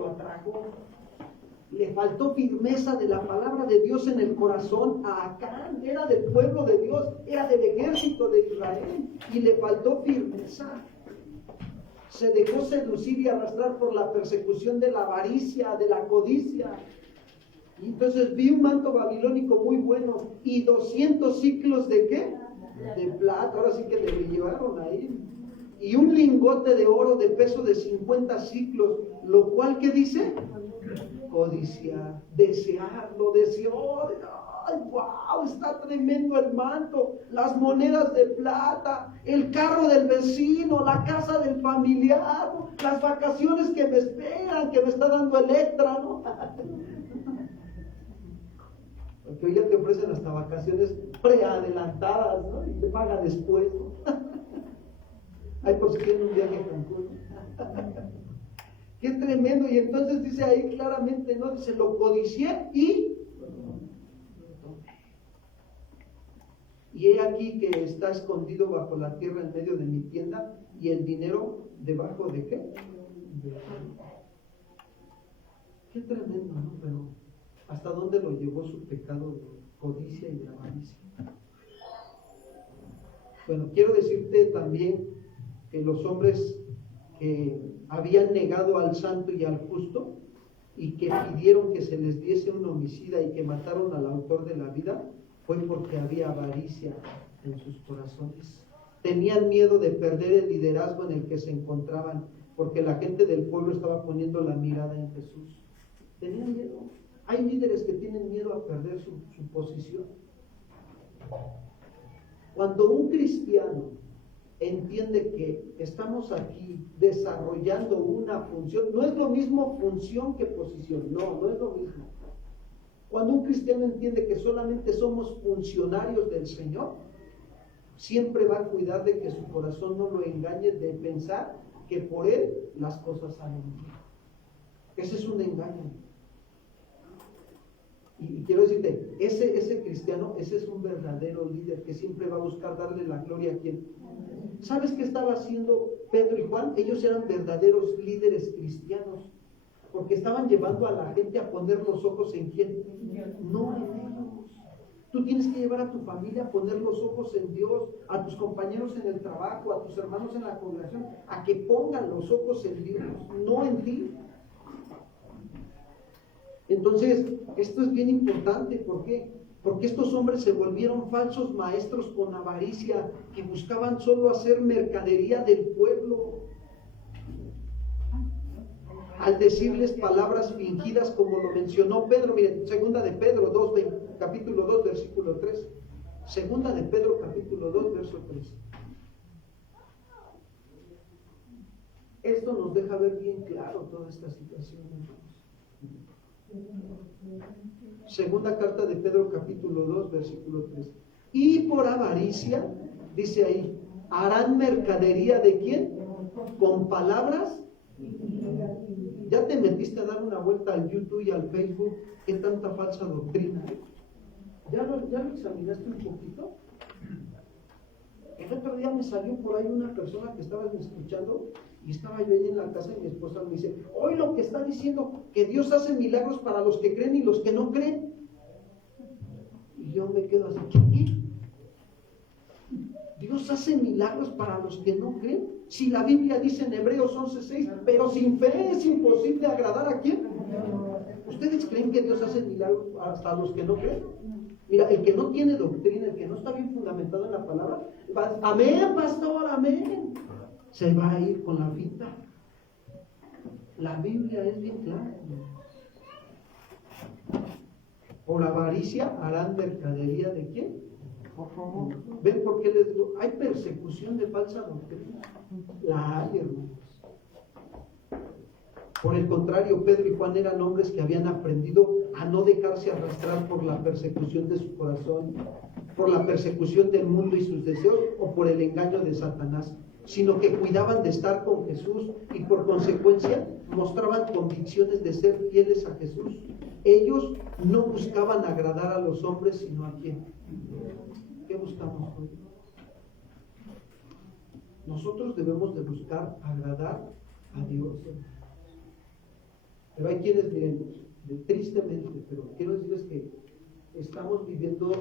Le faltó firmeza de la palabra de Dios en el corazón a Acán. Era del pueblo de Dios, era del ejército de Israel, y le faltó firmeza. Se dejó seducir y arrastrar por la persecución de la avaricia, de la codicia. Y entonces vi un manto babilónico muy bueno y 200 ciclos de ¿qué? De plata. Ahora sí que le llevaron ahí. Y un lingote de oro de peso de 50 ciclos, lo cual, ¿qué dice? Codiciar, desear, lo deseó. ¡Ay, wow! Está tremendo el manto, las monedas de plata, el carro del vecino, la casa del familiar, ¿no? Las vacaciones que me esperan, que me está dando Electra, ¿no? Porque hoy ya te ofrecen hasta vacaciones preadelantadas, ¿no? Y te paga después, ¿no? Ay, por si tienen un viaje a Cancún. Qué tremendo. Y entonces dice ahí claramente, ¿no? Dice, lo codicié y he aquí que está escondido bajo la tierra en medio de mi tienda, y el dinero debajo de ¿qué? Qué tremendo, ¿no? Pero ¿hasta dónde lo llevó su pecado de codicia y de avaricia? Bueno, quiero decirte también que los hombres que habían negado al santo y al justo y que pidieron que se les diese un homicida y que mataron al autor de la vida, fue porque había avaricia en sus corazones. Tenían miedo de perder el liderazgo en el que se encontraban, porque la gente del pueblo estaba poniendo la mirada en Jesús. Tenían miedo. Hay líderes que tienen miedo a perder su posición. Cuando un cristiano entiende que estamos aquí desarrollando una función, no es lo mismo función que posición, no es lo mismo. Cuando un cristiano entiende que solamente somos funcionarios del Señor, siempre va a cuidar de que su corazón no lo engañe de pensar que por Él las cosas salen bien. Ese es un engaño. Y quiero decirte, ese cristiano, ese es un verdadero líder que siempre va a buscar darle la gloria a quien. ¿Sabes qué estaba haciendo Pedro y Juan? Ellos eran verdaderos líderes cristianos, porque estaban llevando a la gente a poner los ojos en quién, no en ellos. Tú tienes que llevar a tu familia a poner los ojos en Dios, a tus compañeros en el trabajo, a tus hermanos en la congregación, a que pongan los ojos en Dios, no en ti. Entonces, esto es bien importante. ¿Por qué? Porque estos hombres se volvieron falsos maestros con avaricia, que buscaban solo hacer mercadería del pueblo. Al decirles palabras fingidas, como lo mencionó Pedro, miren, segunda de Pedro 2, capítulo 2, versículo 3. Segunda de Pedro, capítulo 2, verso 3. Esto nos deja ver bien claro toda esta situación, hermanos. Segunda carta de Pedro, capítulo 2, versículo 3. Y por avaricia, dice ahí, harán mercadería ¿de quién? Con palabras. ¿Ya te metiste a dar una vuelta al YouTube y al Facebook? ¿Qué tanta falsa doctrina? ¿Ya lo examinaste un poquito? El otro día me salió por ahí una persona que estaba escuchando, y estaba yo ahí en la casa y mi esposa me dice, hoy lo que está diciendo, que Dios hace milagros para los que creen y los que no creen. Y yo me quedo así, ¿qué? Dios hace milagros para los que no creen. Si la Biblia dice en Hebreos 11:6, pero sin fe es imposible agradar ¿a quién? ¿Ustedes creen que Dios hace milagros hasta los que no creen? Mira, el que no tiene doctrina, el que no está bien fundamentado en la palabra, va, amén, pastor, amén, se va a ir con la finta. La Biblia es bien clara. Por avaricia harán mercadería ¿de quién? ¿Ven por qué les digo? Hay persecución de falsa doctrina. La hay, hermanos. Por el contrario, Pedro y Juan eran hombres que habían aprendido a no dejarse arrastrar por la persecución de su corazón, por la persecución del mundo y sus deseos, o por el engaño de Satanás, sino que cuidaban de estar con Jesús y por consecuencia mostraban convicciones de ser fieles a Jesús. Ellos no buscaban agradar a los hombres, sino a quién. ¿Qué buscamos hoy? Nosotros debemos de buscar agradar a Dios. Pero hay quienes, miren, tristemente, pero quiero decirles que estamos viviendo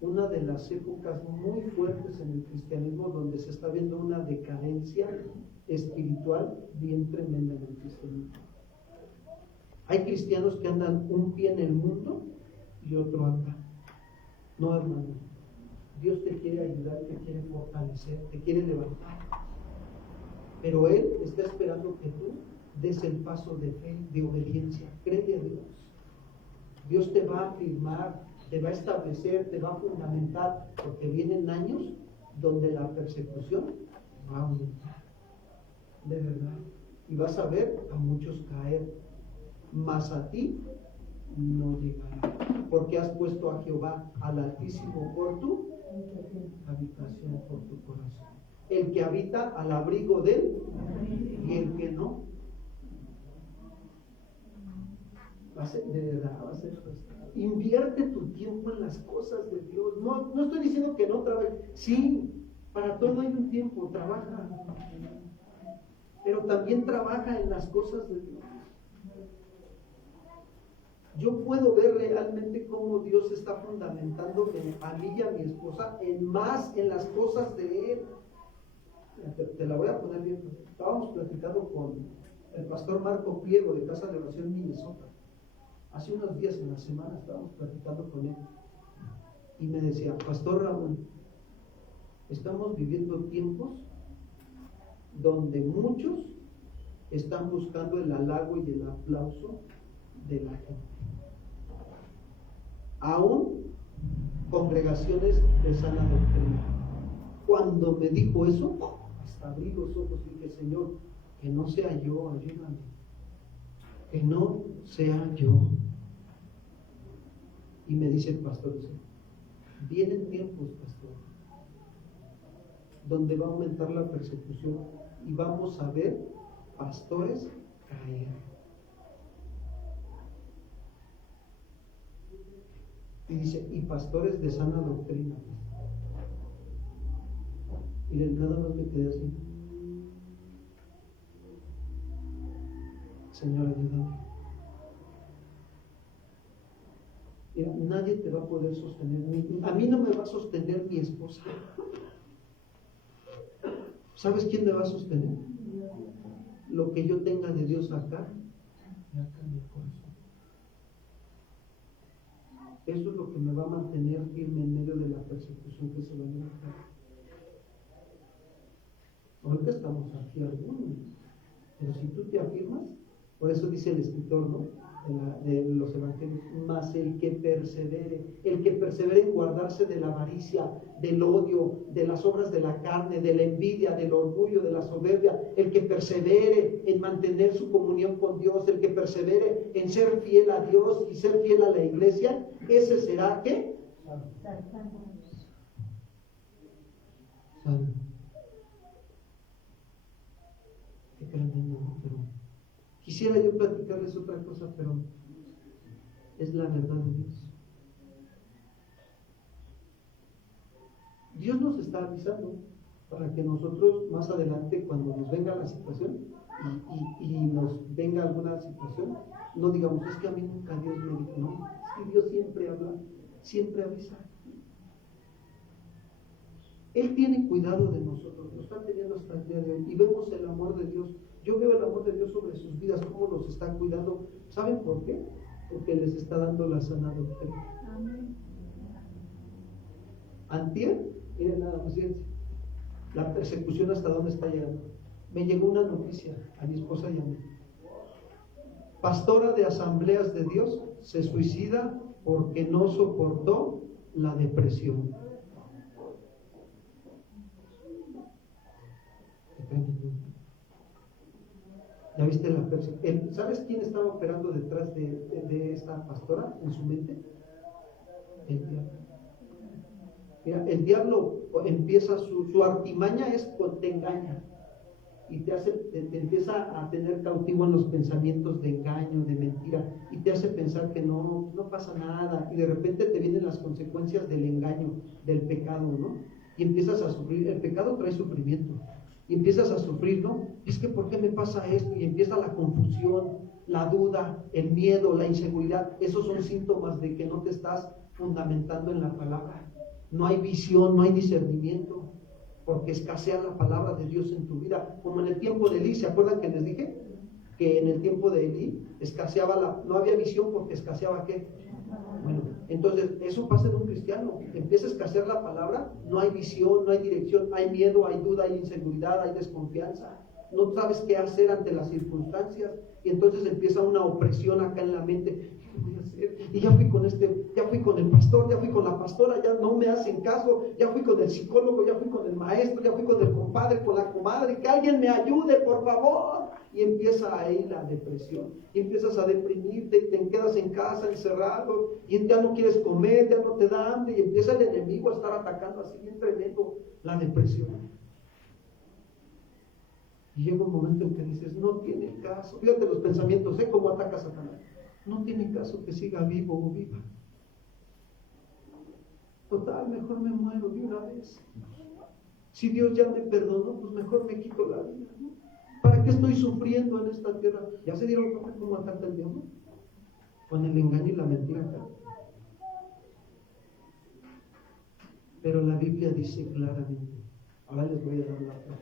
una de las épocas muy fuertes en el cristianismo donde se está viendo una decadencia espiritual bien tremenda en el cristianismo. Hay cristianos que andan un pie en el mundo y otro acá. No, hermano. Dios te quiere ayudar, te quiere fortalecer, te quiere levantar. Pero Él está esperando que tú des el paso de fe, de obediencia. Créele a Dios. Dios te va a afirmar, te va a establecer, te va a fundamentar, porque vienen años donde la persecución va a aumentar. De verdad. Y vas a ver a muchos caer, mas a ti no llegará, porque has puesto a Jehová al Altísimo por tu habitación, por tu corazón. El que habita al abrigo de él y el que no. Va a ser, de verdad, va a ser. Invierte tu tiempo en las cosas de Dios. No estoy diciendo que no trabajes. Sí, para todo hay un tiempo, trabaja. Pero también trabaja en las cosas de Dios. Yo puedo ver realmente cómo Dios está fundamentando a mí y a mi esposa en las cosas de Él. Te la voy a poner bien. Estábamos platicando con el pastor Marco Pliego de Casa de Oración Minnesota. Hace unos días en la semana estábamos platicando con él. Y me decía, Pastor Raúl, estamos viviendo tiempos donde muchos están buscando el halago y el aplauso de la gente. Aún congregaciones de sana doctrina. Cuando me dijo eso, hasta abrí los ojos y dije, Señor, que no sea yo, ayúdame. Que no sea yo. Y me dice el pastor, dice, vienen tiempos, pastor, donde va a aumentar la persecución y vamos a ver pastores caer. Y dice, y pastores de sana doctrina. Y nada más me quedé así. Señor, ayúdame. Mira, nadie te va a poder sostener. A mí no me va a sostener mi esposa. ¿Sabes quién me va a sostener? Lo que yo tenga de Dios acá y acá en mi corazón. Eso es lo que me va a mantener firme en medio de la persecución que se va a levantar. Ahorita estamos aquí algunos, pero si tú te afirmas, por eso dice el escritor, ¿no? De los evangelios, mas el que persevere en guardarse de la avaricia, del odio, de las obras de la carne, de la envidia, del orgullo, de la soberbia, el que persevere en mantener su comunión con Dios, el que persevere en ser fiel a Dios y ser fiel a la iglesia, ese será, ¿qué? Salvo. Qué tremendo, pero quisiera yo platicarles otra cosa, pero es la verdad de Dios. Dios nos está avisando para que nosotros más adelante, cuando nos venga la situación y nos venga alguna situación, no digamos, es que a mí nunca Dios me dijo, no, es que Dios siempre habla, siempre avisa. Él tiene cuidado de nosotros, lo está teniendo hasta el día de hoy y vemos el amor de Dios. Yo veo el amor de Dios sobre sus vidas, cómo los está cuidando. ¿Saben por qué? Porque les está dando la sana doctrina. Amén. Antier, miren nada más, fíjense, la persecución hasta dónde está llegando. Me llegó una noticia a mi esposa y a mí. Pastora de Asambleas de Dios se suicida porque no soportó la depresión. ¿Ya viste la persecución? ¿Sabes quién estaba operando detrás de esta pastora en su mente? El diablo. Mira, el diablo empieza su artimaña es cuando te engaña y te empieza a tener cautivo en los pensamientos de engaño, de mentira, y te hace pensar que no pasa nada, y de repente te vienen las consecuencias del engaño, del pecado, ¿no? Y empiezas a sufrir. El pecado trae sufrimiento y empiezas a sufrir, ¿no? Es que ¿por qué me pasa esto? Y empieza la confusión, la duda, el miedo, la inseguridad, esos son síntomas de que no te estás fundamentando en la palabra. No hay visión, no hay discernimiento, porque escasea la palabra de Dios en tu vida. Como en el tiempo de Elí, ¿se acuerdan que les dije? Que en el tiempo de Elí escaseaba no había visión porque escaseaba ¿qué? Bueno, entonces eso pasa en un cristiano. Empieza a escasear la palabra, no hay visión, no hay dirección, hay miedo, hay duda, hay inseguridad, hay desconfianza. No sabes qué hacer ante las circunstancias y entonces empieza una opresión acá en la mente. ¿Qué voy a hacer? Y ya fui con ya fui con el pastor, ya fui con la pastora, ya no me hacen caso, ya fui con el psicólogo, ya fui con el maestro, ya fui con el compadre, con la comadre, que alguien me ayude, por favor. Y empieza ahí la depresión, y empiezas a deprimirte y te quedas en casa encerrado y ya no quieres comer, ya no te da hambre y empieza el enemigo a estar atacando así bien tremendo la depresión. Y llega un momento en que dices, no tiene caso, fíjate los pensamientos, cómo ataca Satanás, no tiene caso que siga vivo o viva, total, mejor me muero de una vez, si Dios ya me perdonó, pues mejor me quito la vida, ¿no? ¿Para qué estoy sufriendo en esta tierra? ¿Ya se dieron cuenta cómo ataca el diablo? Con el engaño y la mentira acá. Pero la Biblia dice claramente, ahora les voy a dar la prueba.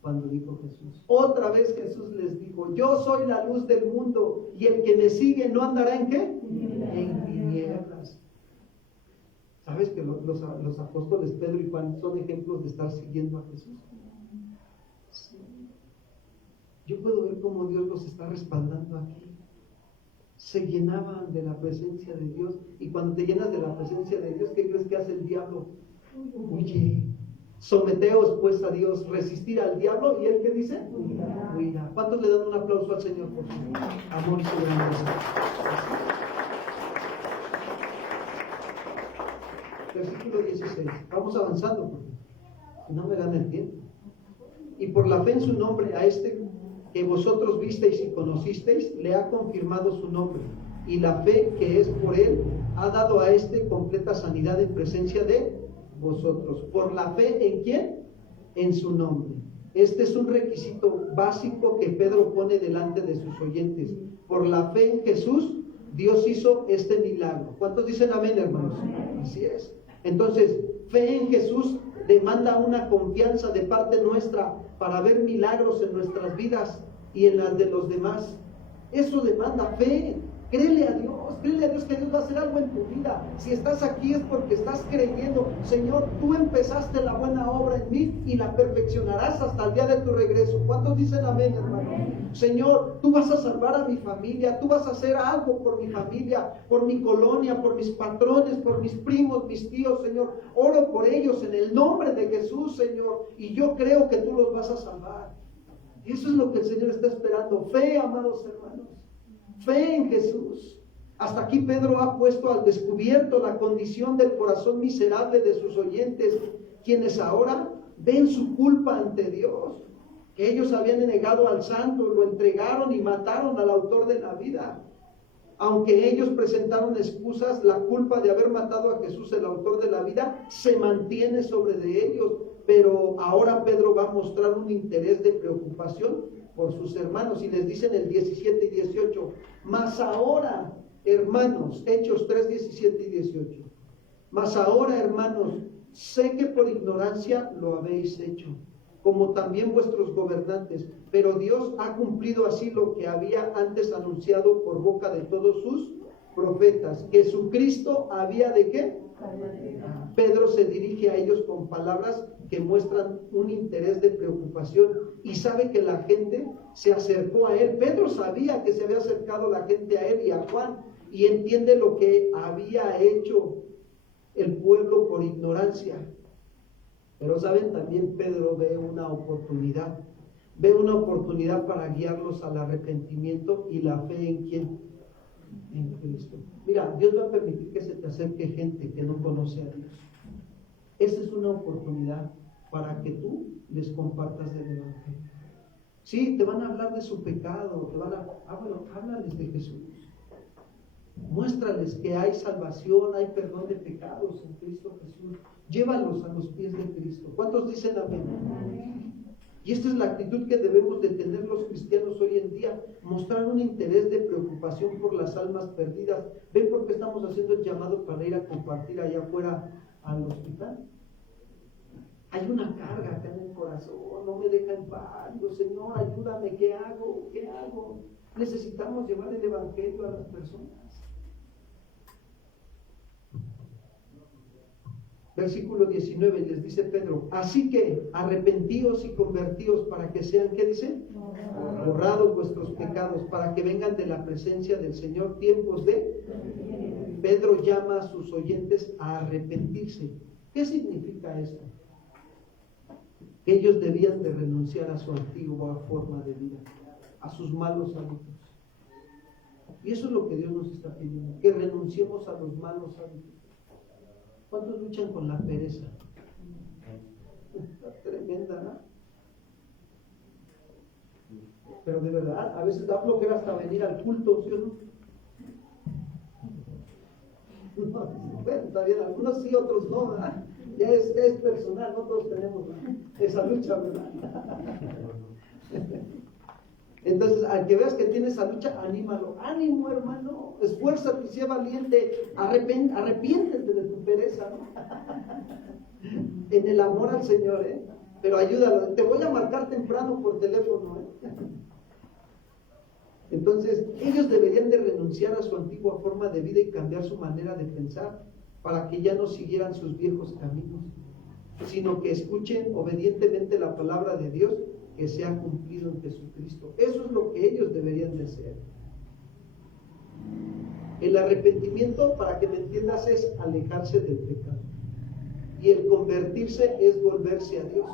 Cuando dijo Jesús, otra vez Jesús les dijo, yo soy la luz del mundo y el que me sigue no andará ¿en qué? En tinieblas. ¿Sabes que los apóstoles Pedro y Juan son ejemplos de estar siguiendo a Jesús? Sí. Yo puedo ver cómo Dios los está respaldando aquí. Se llenaban de la presencia de Dios y cuando te llenas de la presencia de Dios, ¿qué crees que hace el diablo? Huye. Someteos pues a Dios, resistir al diablo y él ¿qué dice? Huirá. ¿Cuántos le dan un aplauso al Señor por su amor y su grandeza? Versículo 16. Vamos avanzando porque no me gana el tiempo. Y por la fe en su nombre a este que vosotros visteis y conocisteis, le ha confirmado su nombre. Y la fe que es por él ha dado a este completa sanidad en presencia de vosotros. ¿Por la fe en quién? En su nombre. Este es un requisito básico que Pedro pone delante de sus oyentes. Por la fe en Jesús, Dios hizo este milagro. ¿Cuántos dicen amén, hermanos? Así es. Entonces, fe en Jesús demanda una confianza de parte nuestra para ver milagros en nuestras vidas y en las de los demás. Eso demanda fe. Créele a Dios que Dios va a hacer algo en tu vida. Si estás aquí es porque estás creyendo, Señor, tú empezaste la buena obra en mí y la perfeccionarás hasta el día de tu regreso. ¿Cuántos dicen amén, hermano? Señor, tú vas a salvar a mi familia, tú vas a hacer algo por mi familia, por mi colonia, por mis patrones, por mis primos, mis tíos, Señor. Oro por ellos en el nombre de Jesús, Señor, y yo creo que tú los vas a salvar. Y eso es lo que el Señor está esperando. Fe, amados hermanos. Fe en Jesús. Hasta aquí Pedro ha puesto al descubierto la condición del corazón miserable de sus oyentes, quienes ahora ven su culpa ante Dios, que ellos habían negado al santo, lo entregaron y mataron al autor de la vida. Aunque ellos presentaron excusas, la culpa de haber matado a Jesús, el autor de la vida, se mantiene sobre de ellos. Pero ahora Pedro va a mostrar un interés de preocupación por sus hermanos y les dice en el 17 y 18, mas ahora, hermanos, Hechos 3, 17 y 18, mas ahora, hermanos, sé que por ignorancia lo habéis hecho, como también vuestros gobernantes, pero Dios ha cumplido así lo que había antes anunciado por boca de todos sus profetas, que su Cristo había de ¿qué? Pedro se dirige a ellos con palabras que muestran un interés de preocupación y sabe que la gente se acercó a él. Pedro sabía que se había acercado la gente a él y a Juan y entiende lo que había hecho el pueblo por ignorancia. Pero saben, también Pedro ve una oportunidad para guiarlos al arrepentimiento y la fe en ¿quién? En Cristo. Mira, Dios va a permitir que se te acerque gente que no conoce a Dios. Esa es una oportunidad para que tú les compartas el Evangelio. Sí, te van a hablar de su pecado, háblales de Jesús. Muéstrales que hay salvación, hay perdón de pecados en Cristo Jesús. Llévalos a los pies de Cristo. ¿Cuántos dicen amén? Y esta es la actitud que debemos de tener los cristianos hoy en día, mostrar un interés de preocupación por las almas perdidas. ¿Ven por qué estamos haciendo el llamado para ir a compartir allá afuera al hospital? Hay una carga acá en el corazón, no me deja en paz. Digo, Señor, ayúdame, ¿qué hago? ¿Qué hago? Necesitamos llevar el evangelio a las personas. Versículo 19, les dice Pedro: así que arrepentíos y convertíos para que sean, ¿qué dice? Borrados vuestros pecados, para que vengan de la presencia del Señor tiempos de... Pedro llama a sus oyentes a arrepentirse. ¿Qué significa esto? Que ellos debían de renunciar a su antigua forma de vida, a sus malos hábitos. Y eso es lo que Dios nos está pidiendo, que renunciemos a los malos hábitos. ¿Cuántos luchan con la pereza? Está tremenda, ¿no? Pero de verdad, a veces da flojera hasta venir al culto, ¿sí o no? Bueno, está bien, algunos sí, otros no, ¿verdad? Ya es personal, no todos tenemos esa lucha, ¿verdad? Entonces, al que veas que tiene esa lucha, anímalo. Ánimo, hermano, esfuérzate, sé valiente, arrepiéntete de tu pereza, ¿no? En el amor al Señor, pero ayúdalo. Te voy a marcar temprano por teléfono, Entonces, ellos deberían de renunciar a su antigua forma de vida y cambiar su manera de pensar para que ya no siguieran sus viejos caminos, sino que escuchen obedientemente la palabra de Dios que se ha cumplido en Jesucristo. Eso es lo que ellos deberían de hacer. El arrepentimiento, para que me entiendas, es alejarse del pecado. Y el convertirse es volverse a Dios.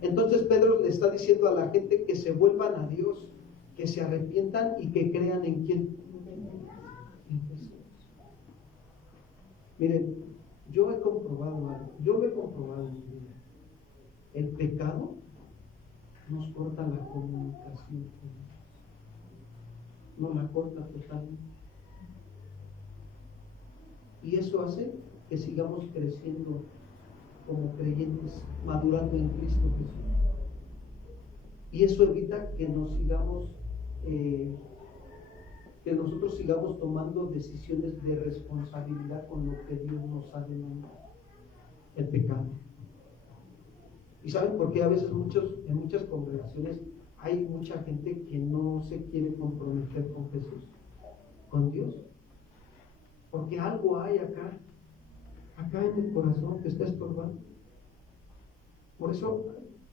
Entonces Pedro le está diciendo a la gente que se vuelvan a Dios, que se arrepientan y que crean en quién. En Jesús. Miren, yo he comprobado algo. Yo lo he comprobado en mi vida. El pecado nos corta la comunicación con Dios. Nos la corta totalmente. Y eso hace que sigamos creciendo como creyentes, madurando en Cristo Jesús. Y eso evita que nos sigamos, que nosotros sigamos tomando decisiones de responsabilidad con lo que Dios nos ha demandado. El pecado. ¿Y saben por qué a veces en muchas congregaciones hay mucha gente que no se quiere comprometer con Jesús, con Dios? Porque algo hay acá en el corazón que está estorbando. Por eso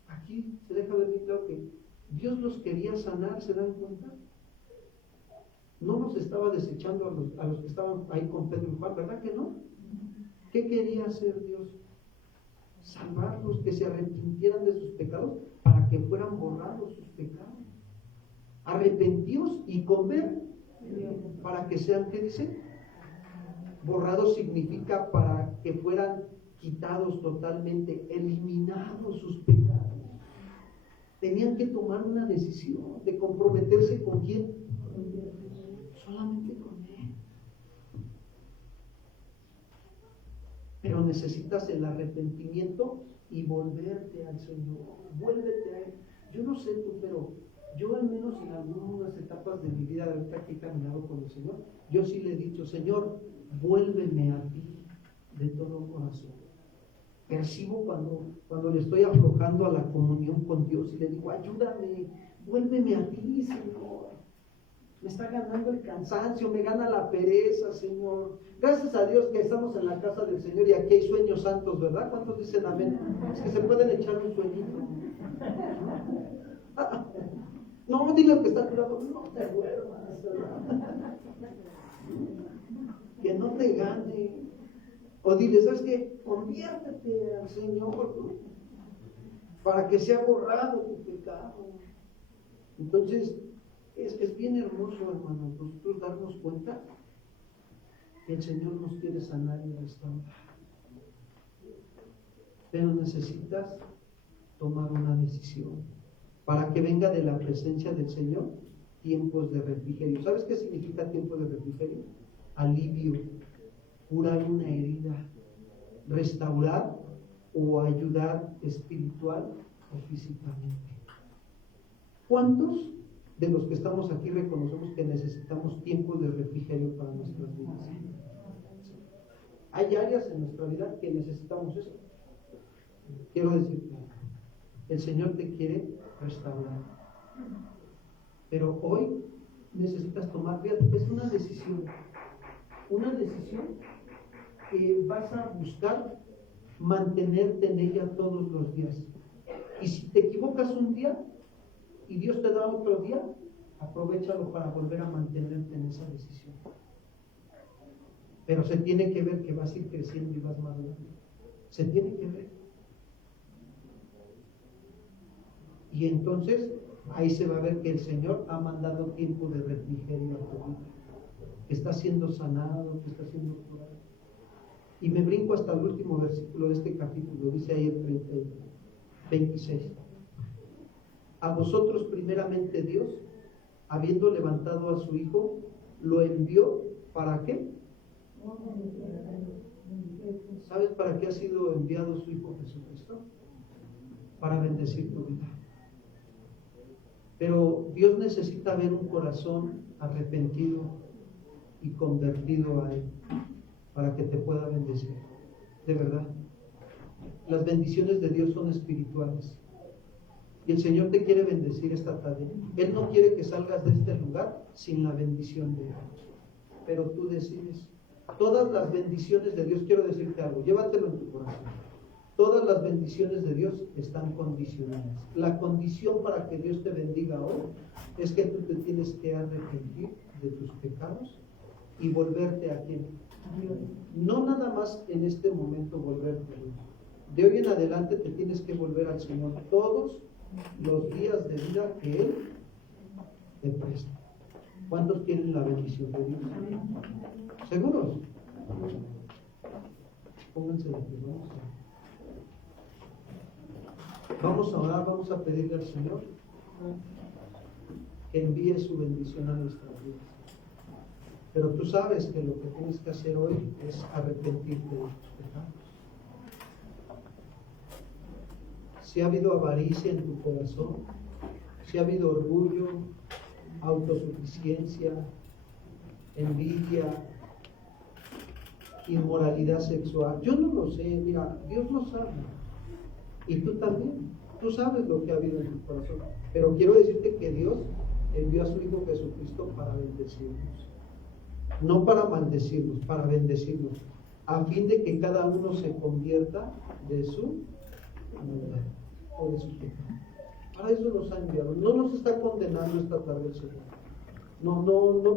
aquí se deja ver bien claro que Dios los quería sanar, ¿se dan cuenta? No los estaba desechando a los que estaban ahí con Pedro y Juan, ¿verdad que no? ¿Qué quería hacer Dios? Salvarlos, que se arrepintieran de sus pecados para que fueran borrados sus pecados. Arrepentíos y comer para que sean, ¿qué dice? Borrados significa para que fueran quitados totalmente, eliminados sus pecados. Tenían que tomar una decisión de comprometerse con quién, solamente con Él. Pero necesitas el arrepentimiento y volverte al Señor. Vuélvete a Él. Yo no sé tú, pero yo al menos en algunas etapas de mi vida, ahorita que he caminado con el Señor, yo sí le he dicho: Señor, vuélveme a ti de todo corazón. Percibo cuando le estoy aflojando a la comunión con Dios y le digo: ayúdame, vuélveme a ti, Señor. Me está ganando el cansancio, me gana la pereza, Señor. Gracias a Dios que estamos en la casa del Señor y aquí hay sueños santos, ¿verdad? ¿Cuántos dicen amén? Es que se pueden echar un sueñito. No, dile al que está a tu lado: no te duermas, ¿verdad? Que no te gane. O dile: ¿sabes qué? Conviértete al Señor, ¿no? Para que sea borrado tu pecado. Entonces, es bien hermoso, hermano, nosotros darnos cuenta que el Señor nos quiere sanar y restaurar. Pero necesitas tomar una decisión para que venga de la presencia del Señor tiempos de refrigerio. ¿Sabes qué significa tiempo de refrigerio? Alivio, curar una herida, restaurar o ayudar espiritual o físicamente. ¿Cuántos de los que estamos aquí reconocemos que necesitamos tiempos de refrigerio para nuestras vidas? Hay áreas en nuestra vida que necesitamos eso. Quiero decirte, el Señor te quiere restaurar. Pero hoy necesitas tomar, fíjate, es una decisión que vas a buscar mantenerte en ella todos los días. Y si te equivocas un día y Dios te da otro día, aprovéchalo para volver a mantenerte en esa decisión. Pero se tiene que ver que vas a ir creciendo y vas madurando. Se tiene que ver. Y entonces ahí se va a ver que el Señor ha mandado tiempo de refrigerio a tu vida, que está siendo sanado, que está siendo curado. Y me brinco hasta el último versículo de este capítulo, dice ahí el 26. A vosotros primeramente Dios, habiendo levantado a su Hijo, lo envió, ¿para qué? ¿Sabes para qué ha sido enviado su Hijo Jesucristo? Para bendecir tu vida. Pero Dios necesita ver un corazón arrepentido y convertido a Él para que te pueda bendecir. De verdad. Las bendiciones de Dios son espirituales. Y el Señor te quiere bendecir esta tarde. Él no quiere que salgas de este lugar sin la bendición de Él. Pero tú decides. Todas las bendiciones de Dios, quiero decirte algo, llévatelo en tu corazón. Todas las bendiciones de Dios están condicionadas. La condición para que Dios te bendiga hoy es que tú te tienes que arrepentir de tus pecados y volverte a Él. No nada más en este momento volverte a Él. De hoy en adelante te tienes que volver al Señor todos los días de vida que Él te presta. ¿Cuántos quieren la bendición de Dios? ¿Seguros? Pónganse de pie, vamos a orar, vamos a pedirle al Señor que envíe su bendición a nuestras vidas. Pero tú sabes que lo que tienes que hacer hoy es arrepentirte de tus pecados. Si ha habido avaricia en tu corazón, si ha habido orgullo, autosuficiencia, envidia, inmoralidad sexual, yo no lo sé, mira, Dios lo sabe. Y tú también, tú sabes lo que ha habido en tu corazón. Pero quiero decirte que Dios envió a su Hijo Jesucristo para bendecirnos. No para maldecirnos, para bendecirnos. A fin de que cada uno se convierta de su maldad o de su pecado. Para eso nos ha enviado. No nos está condenando esta tarde el Señor. No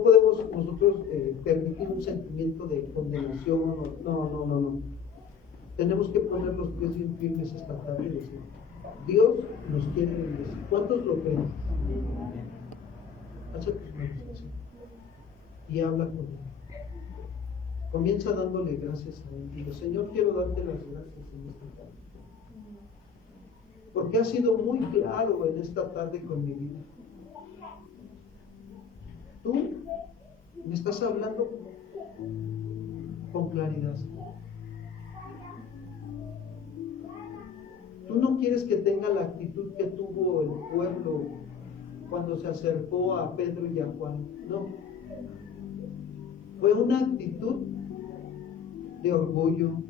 podemos nosotros permitir un sentimiento de condenación. No. Tenemos que poner los pies bien firmes esta tarde y decir, Dios nos quiere bendecir. ¿Cuántos lo creen? Alza tus manos así y habla con Él. Comienza dándole gracias a Él. Digo, Señor, quiero darte las gracias en esta tarde. Porque has sido muy claro en esta tarde con mi vida. Tú me estás hablando con claridad. Tú no quieres que tenga la actitud que tuvo el pueblo cuando se acercó a Pedro y a Juan. No. Fue una actitud de orgullo,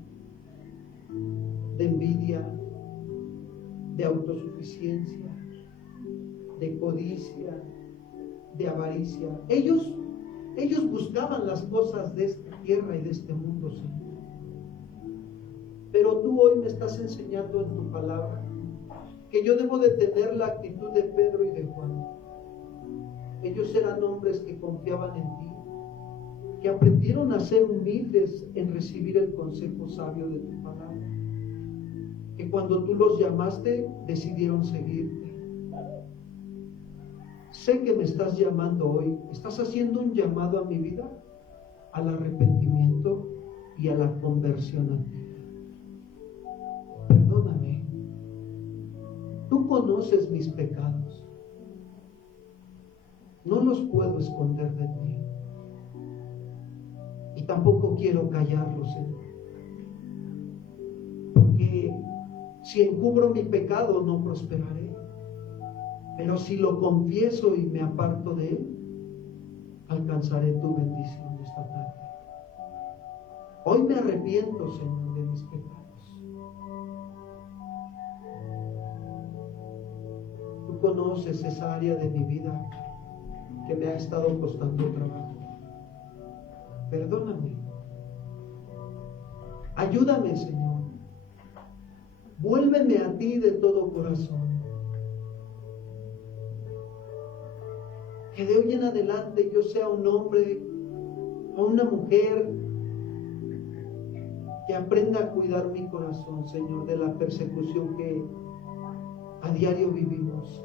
de envidia, de autosuficiencia, de codicia, de avaricia. Ellos buscaban las cosas de esta tierra y de este mundo, Señor. Pero tú hoy me estás enseñando en tu palabra que yo debo de tener la actitud de Pedro y de Juan. Ellos eran hombres que confiaban en ti, que aprendieron a ser humildes en recibir el consejo sabio de tu palabra, que cuando tú los llamaste decidieron seguirte. Sé que me estás llamando hoy, estás haciendo un llamado a mi vida al arrepentimiento y a la conversión a ti. Perdóname. Tú conoces mis pecados. No los puedo esconder de ti. Y tampoco quiero callarlos, Señor. Porque si encubro mi pecado no prosperaré. Pero si lo confieso y me aparto de él, alcanzaré tu bendición esta tarde. Hoy me arrepiento, Señor, de mis pecados. Tú conoces esa área de mi vida que me ha estado costando trabajo. Perdóname. Ayúdame, Señor. Vuélveme a ti de todo corazón. Que de hoy en adelante yo sea un hombre o una mujer que aprenda a cuidar mi corazón, Señor, de la persecución que a diario vivimos.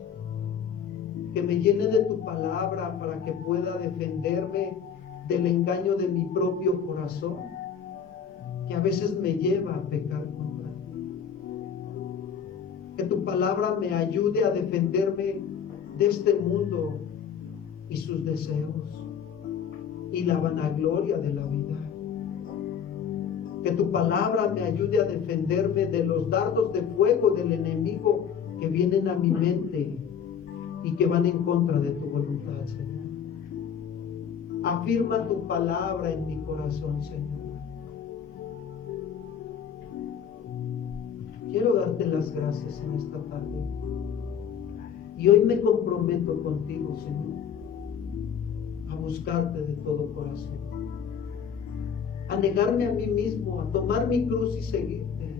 Que me llene de tu palabra para que pueda defenderme del engaño de mi propio corazón, que a veces me lleva a pecar contra ti. Que tu palabra me ayude a defenderme de este mundo y sus deseos y la vanagloria de la vida. Que tu palabra me ayude a defenderme de los dardos de fuego del enemigo que vienen a mi mente y que van en contra de tu voluntad, Señor. Afirma tu palabra en mi corazón, Señor. Quiero darte las gracias en esta tarde. Y hoy me comprometo contigo, Señor, a buscarte de todo corazón, a negarme a mí mismo, a tomar mi cruz y seguirte.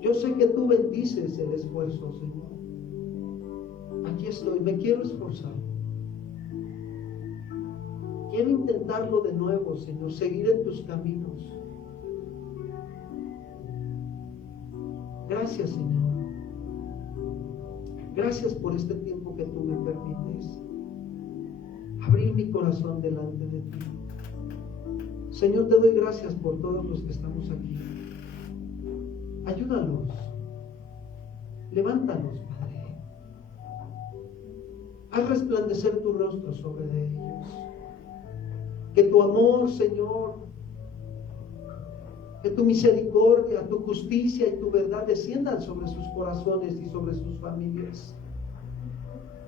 Yo sé que tú bendices el esfuerzo, Señor. Aquí estoy, me quiero esforzar. Quiero intentarlo de nuevo, Señor, seguir en tus caminos. Gracias, Señor. Gracias por este tiempo que tú me permites abrir mi corazón delante de ti. Señor, te doy gracias por todos los que estamos aquí. Ayúdalos. Levántalos, Padre. Haz resplandecer tu rostro sobre ellos. Que tu amor, Señor, que tu misericordia, tu justicia y tu verdad desciendan sobre sus corazones y sobre sus familias.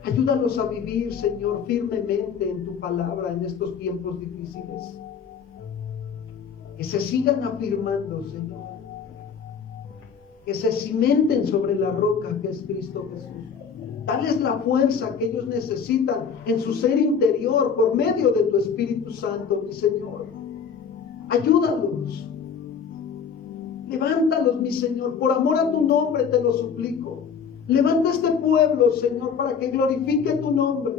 Ayúdalos a vivir, Señor, firmemente en tu palabra en estos tiempos difíciles. Que se sigan afirmando, Señor. Que se cimenten sobre la roca que es Cristo Jesús. Dales la fuerza que ellos necesitan en su ser interior por medio de tu Espíritu Santo, mi Señor. Ayúdalos. Levántalos, mi Señor, por amor a tu nombre te lo suplico. Levanta este pueblo, Señor, para que glorifique tu nombre.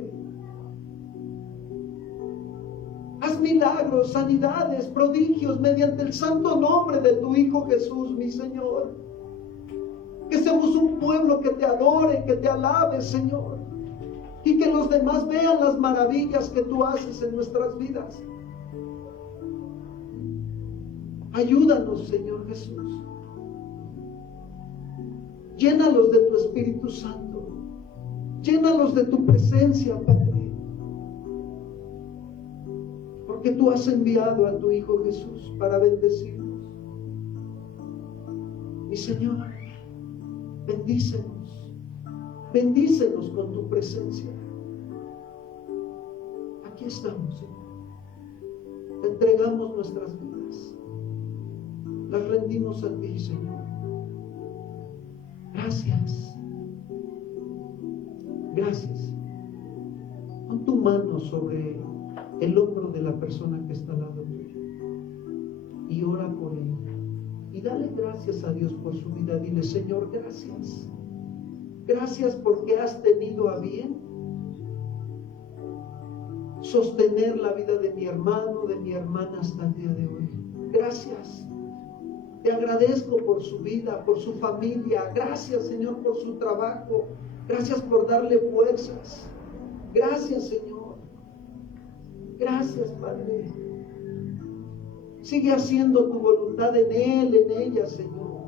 Haz milagros, sanidades, prodigios mediante el santo nombre de tu Hijo Jesús, mi Señor. Que seamos un pueblo que te adore, que te alabe, Señor. Y que los demás vean las maravillas que tú haces en nuestras vidas. Ayúdanos, Señor Jesús. Llénalos de tu Espíritu Santo. Llénalos de tu presencia, Padre. Porque tú has enviado a tu Hijo Jesús para bendecirnos. Mi Señor, bendícenos. Bendícenos con tu presencia. Aquí estamos, Señor. Te entregamos nuestras vidas. Las rendimos a ti, Señor. Gracias. Gracias. Pon tu mano sobre el hombro de la persona que está al lado tuyo y ora por él. Y dale gracias a Dios por su vida. Dile, Señor, gracias. Gracias porque has tenido a bien sostener la vida de mi hermano, de mi hermana hasta el día de hoy. Gracias. Te agradezco por su vida, por su familia. Gracias, Señor, por su trabajo. Gracias por darle fuerzas. Gracias, Señor. Gracias, Padre. Sigue haciendo tu voluntad en él, en ella, Señor.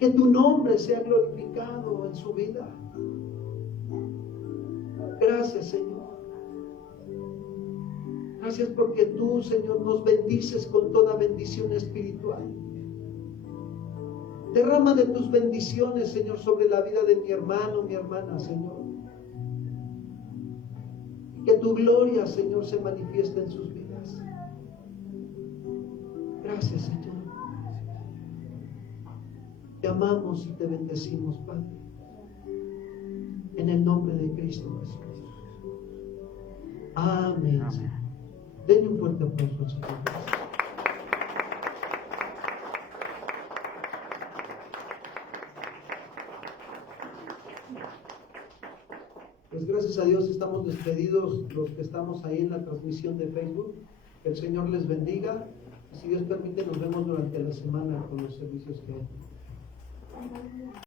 Que tu nombre sea glorificado en su vida. Gracias, Señor. Gracias porque tú, Señor, nos bendices con toda bendición espiritual. Derrama de tus bendiciones, Señor, sobre la vida de mi hermano, mi hermana, Señor. Y que tu gloria, Señor, se manifieste en sus vidas. Gracias, Señor. Te amamos y te bendecimos, Padre. En el nombre de Cristo Jesús. Amén. Denle un fuerte aplauso al Señor. Pues gracias a Dios estamos despedidos los que estamos ahí en la transmisión de Facebook. Que el Señor les bendiga. Y si Dios permite, nos vemos durante la semana con los servicios que hay.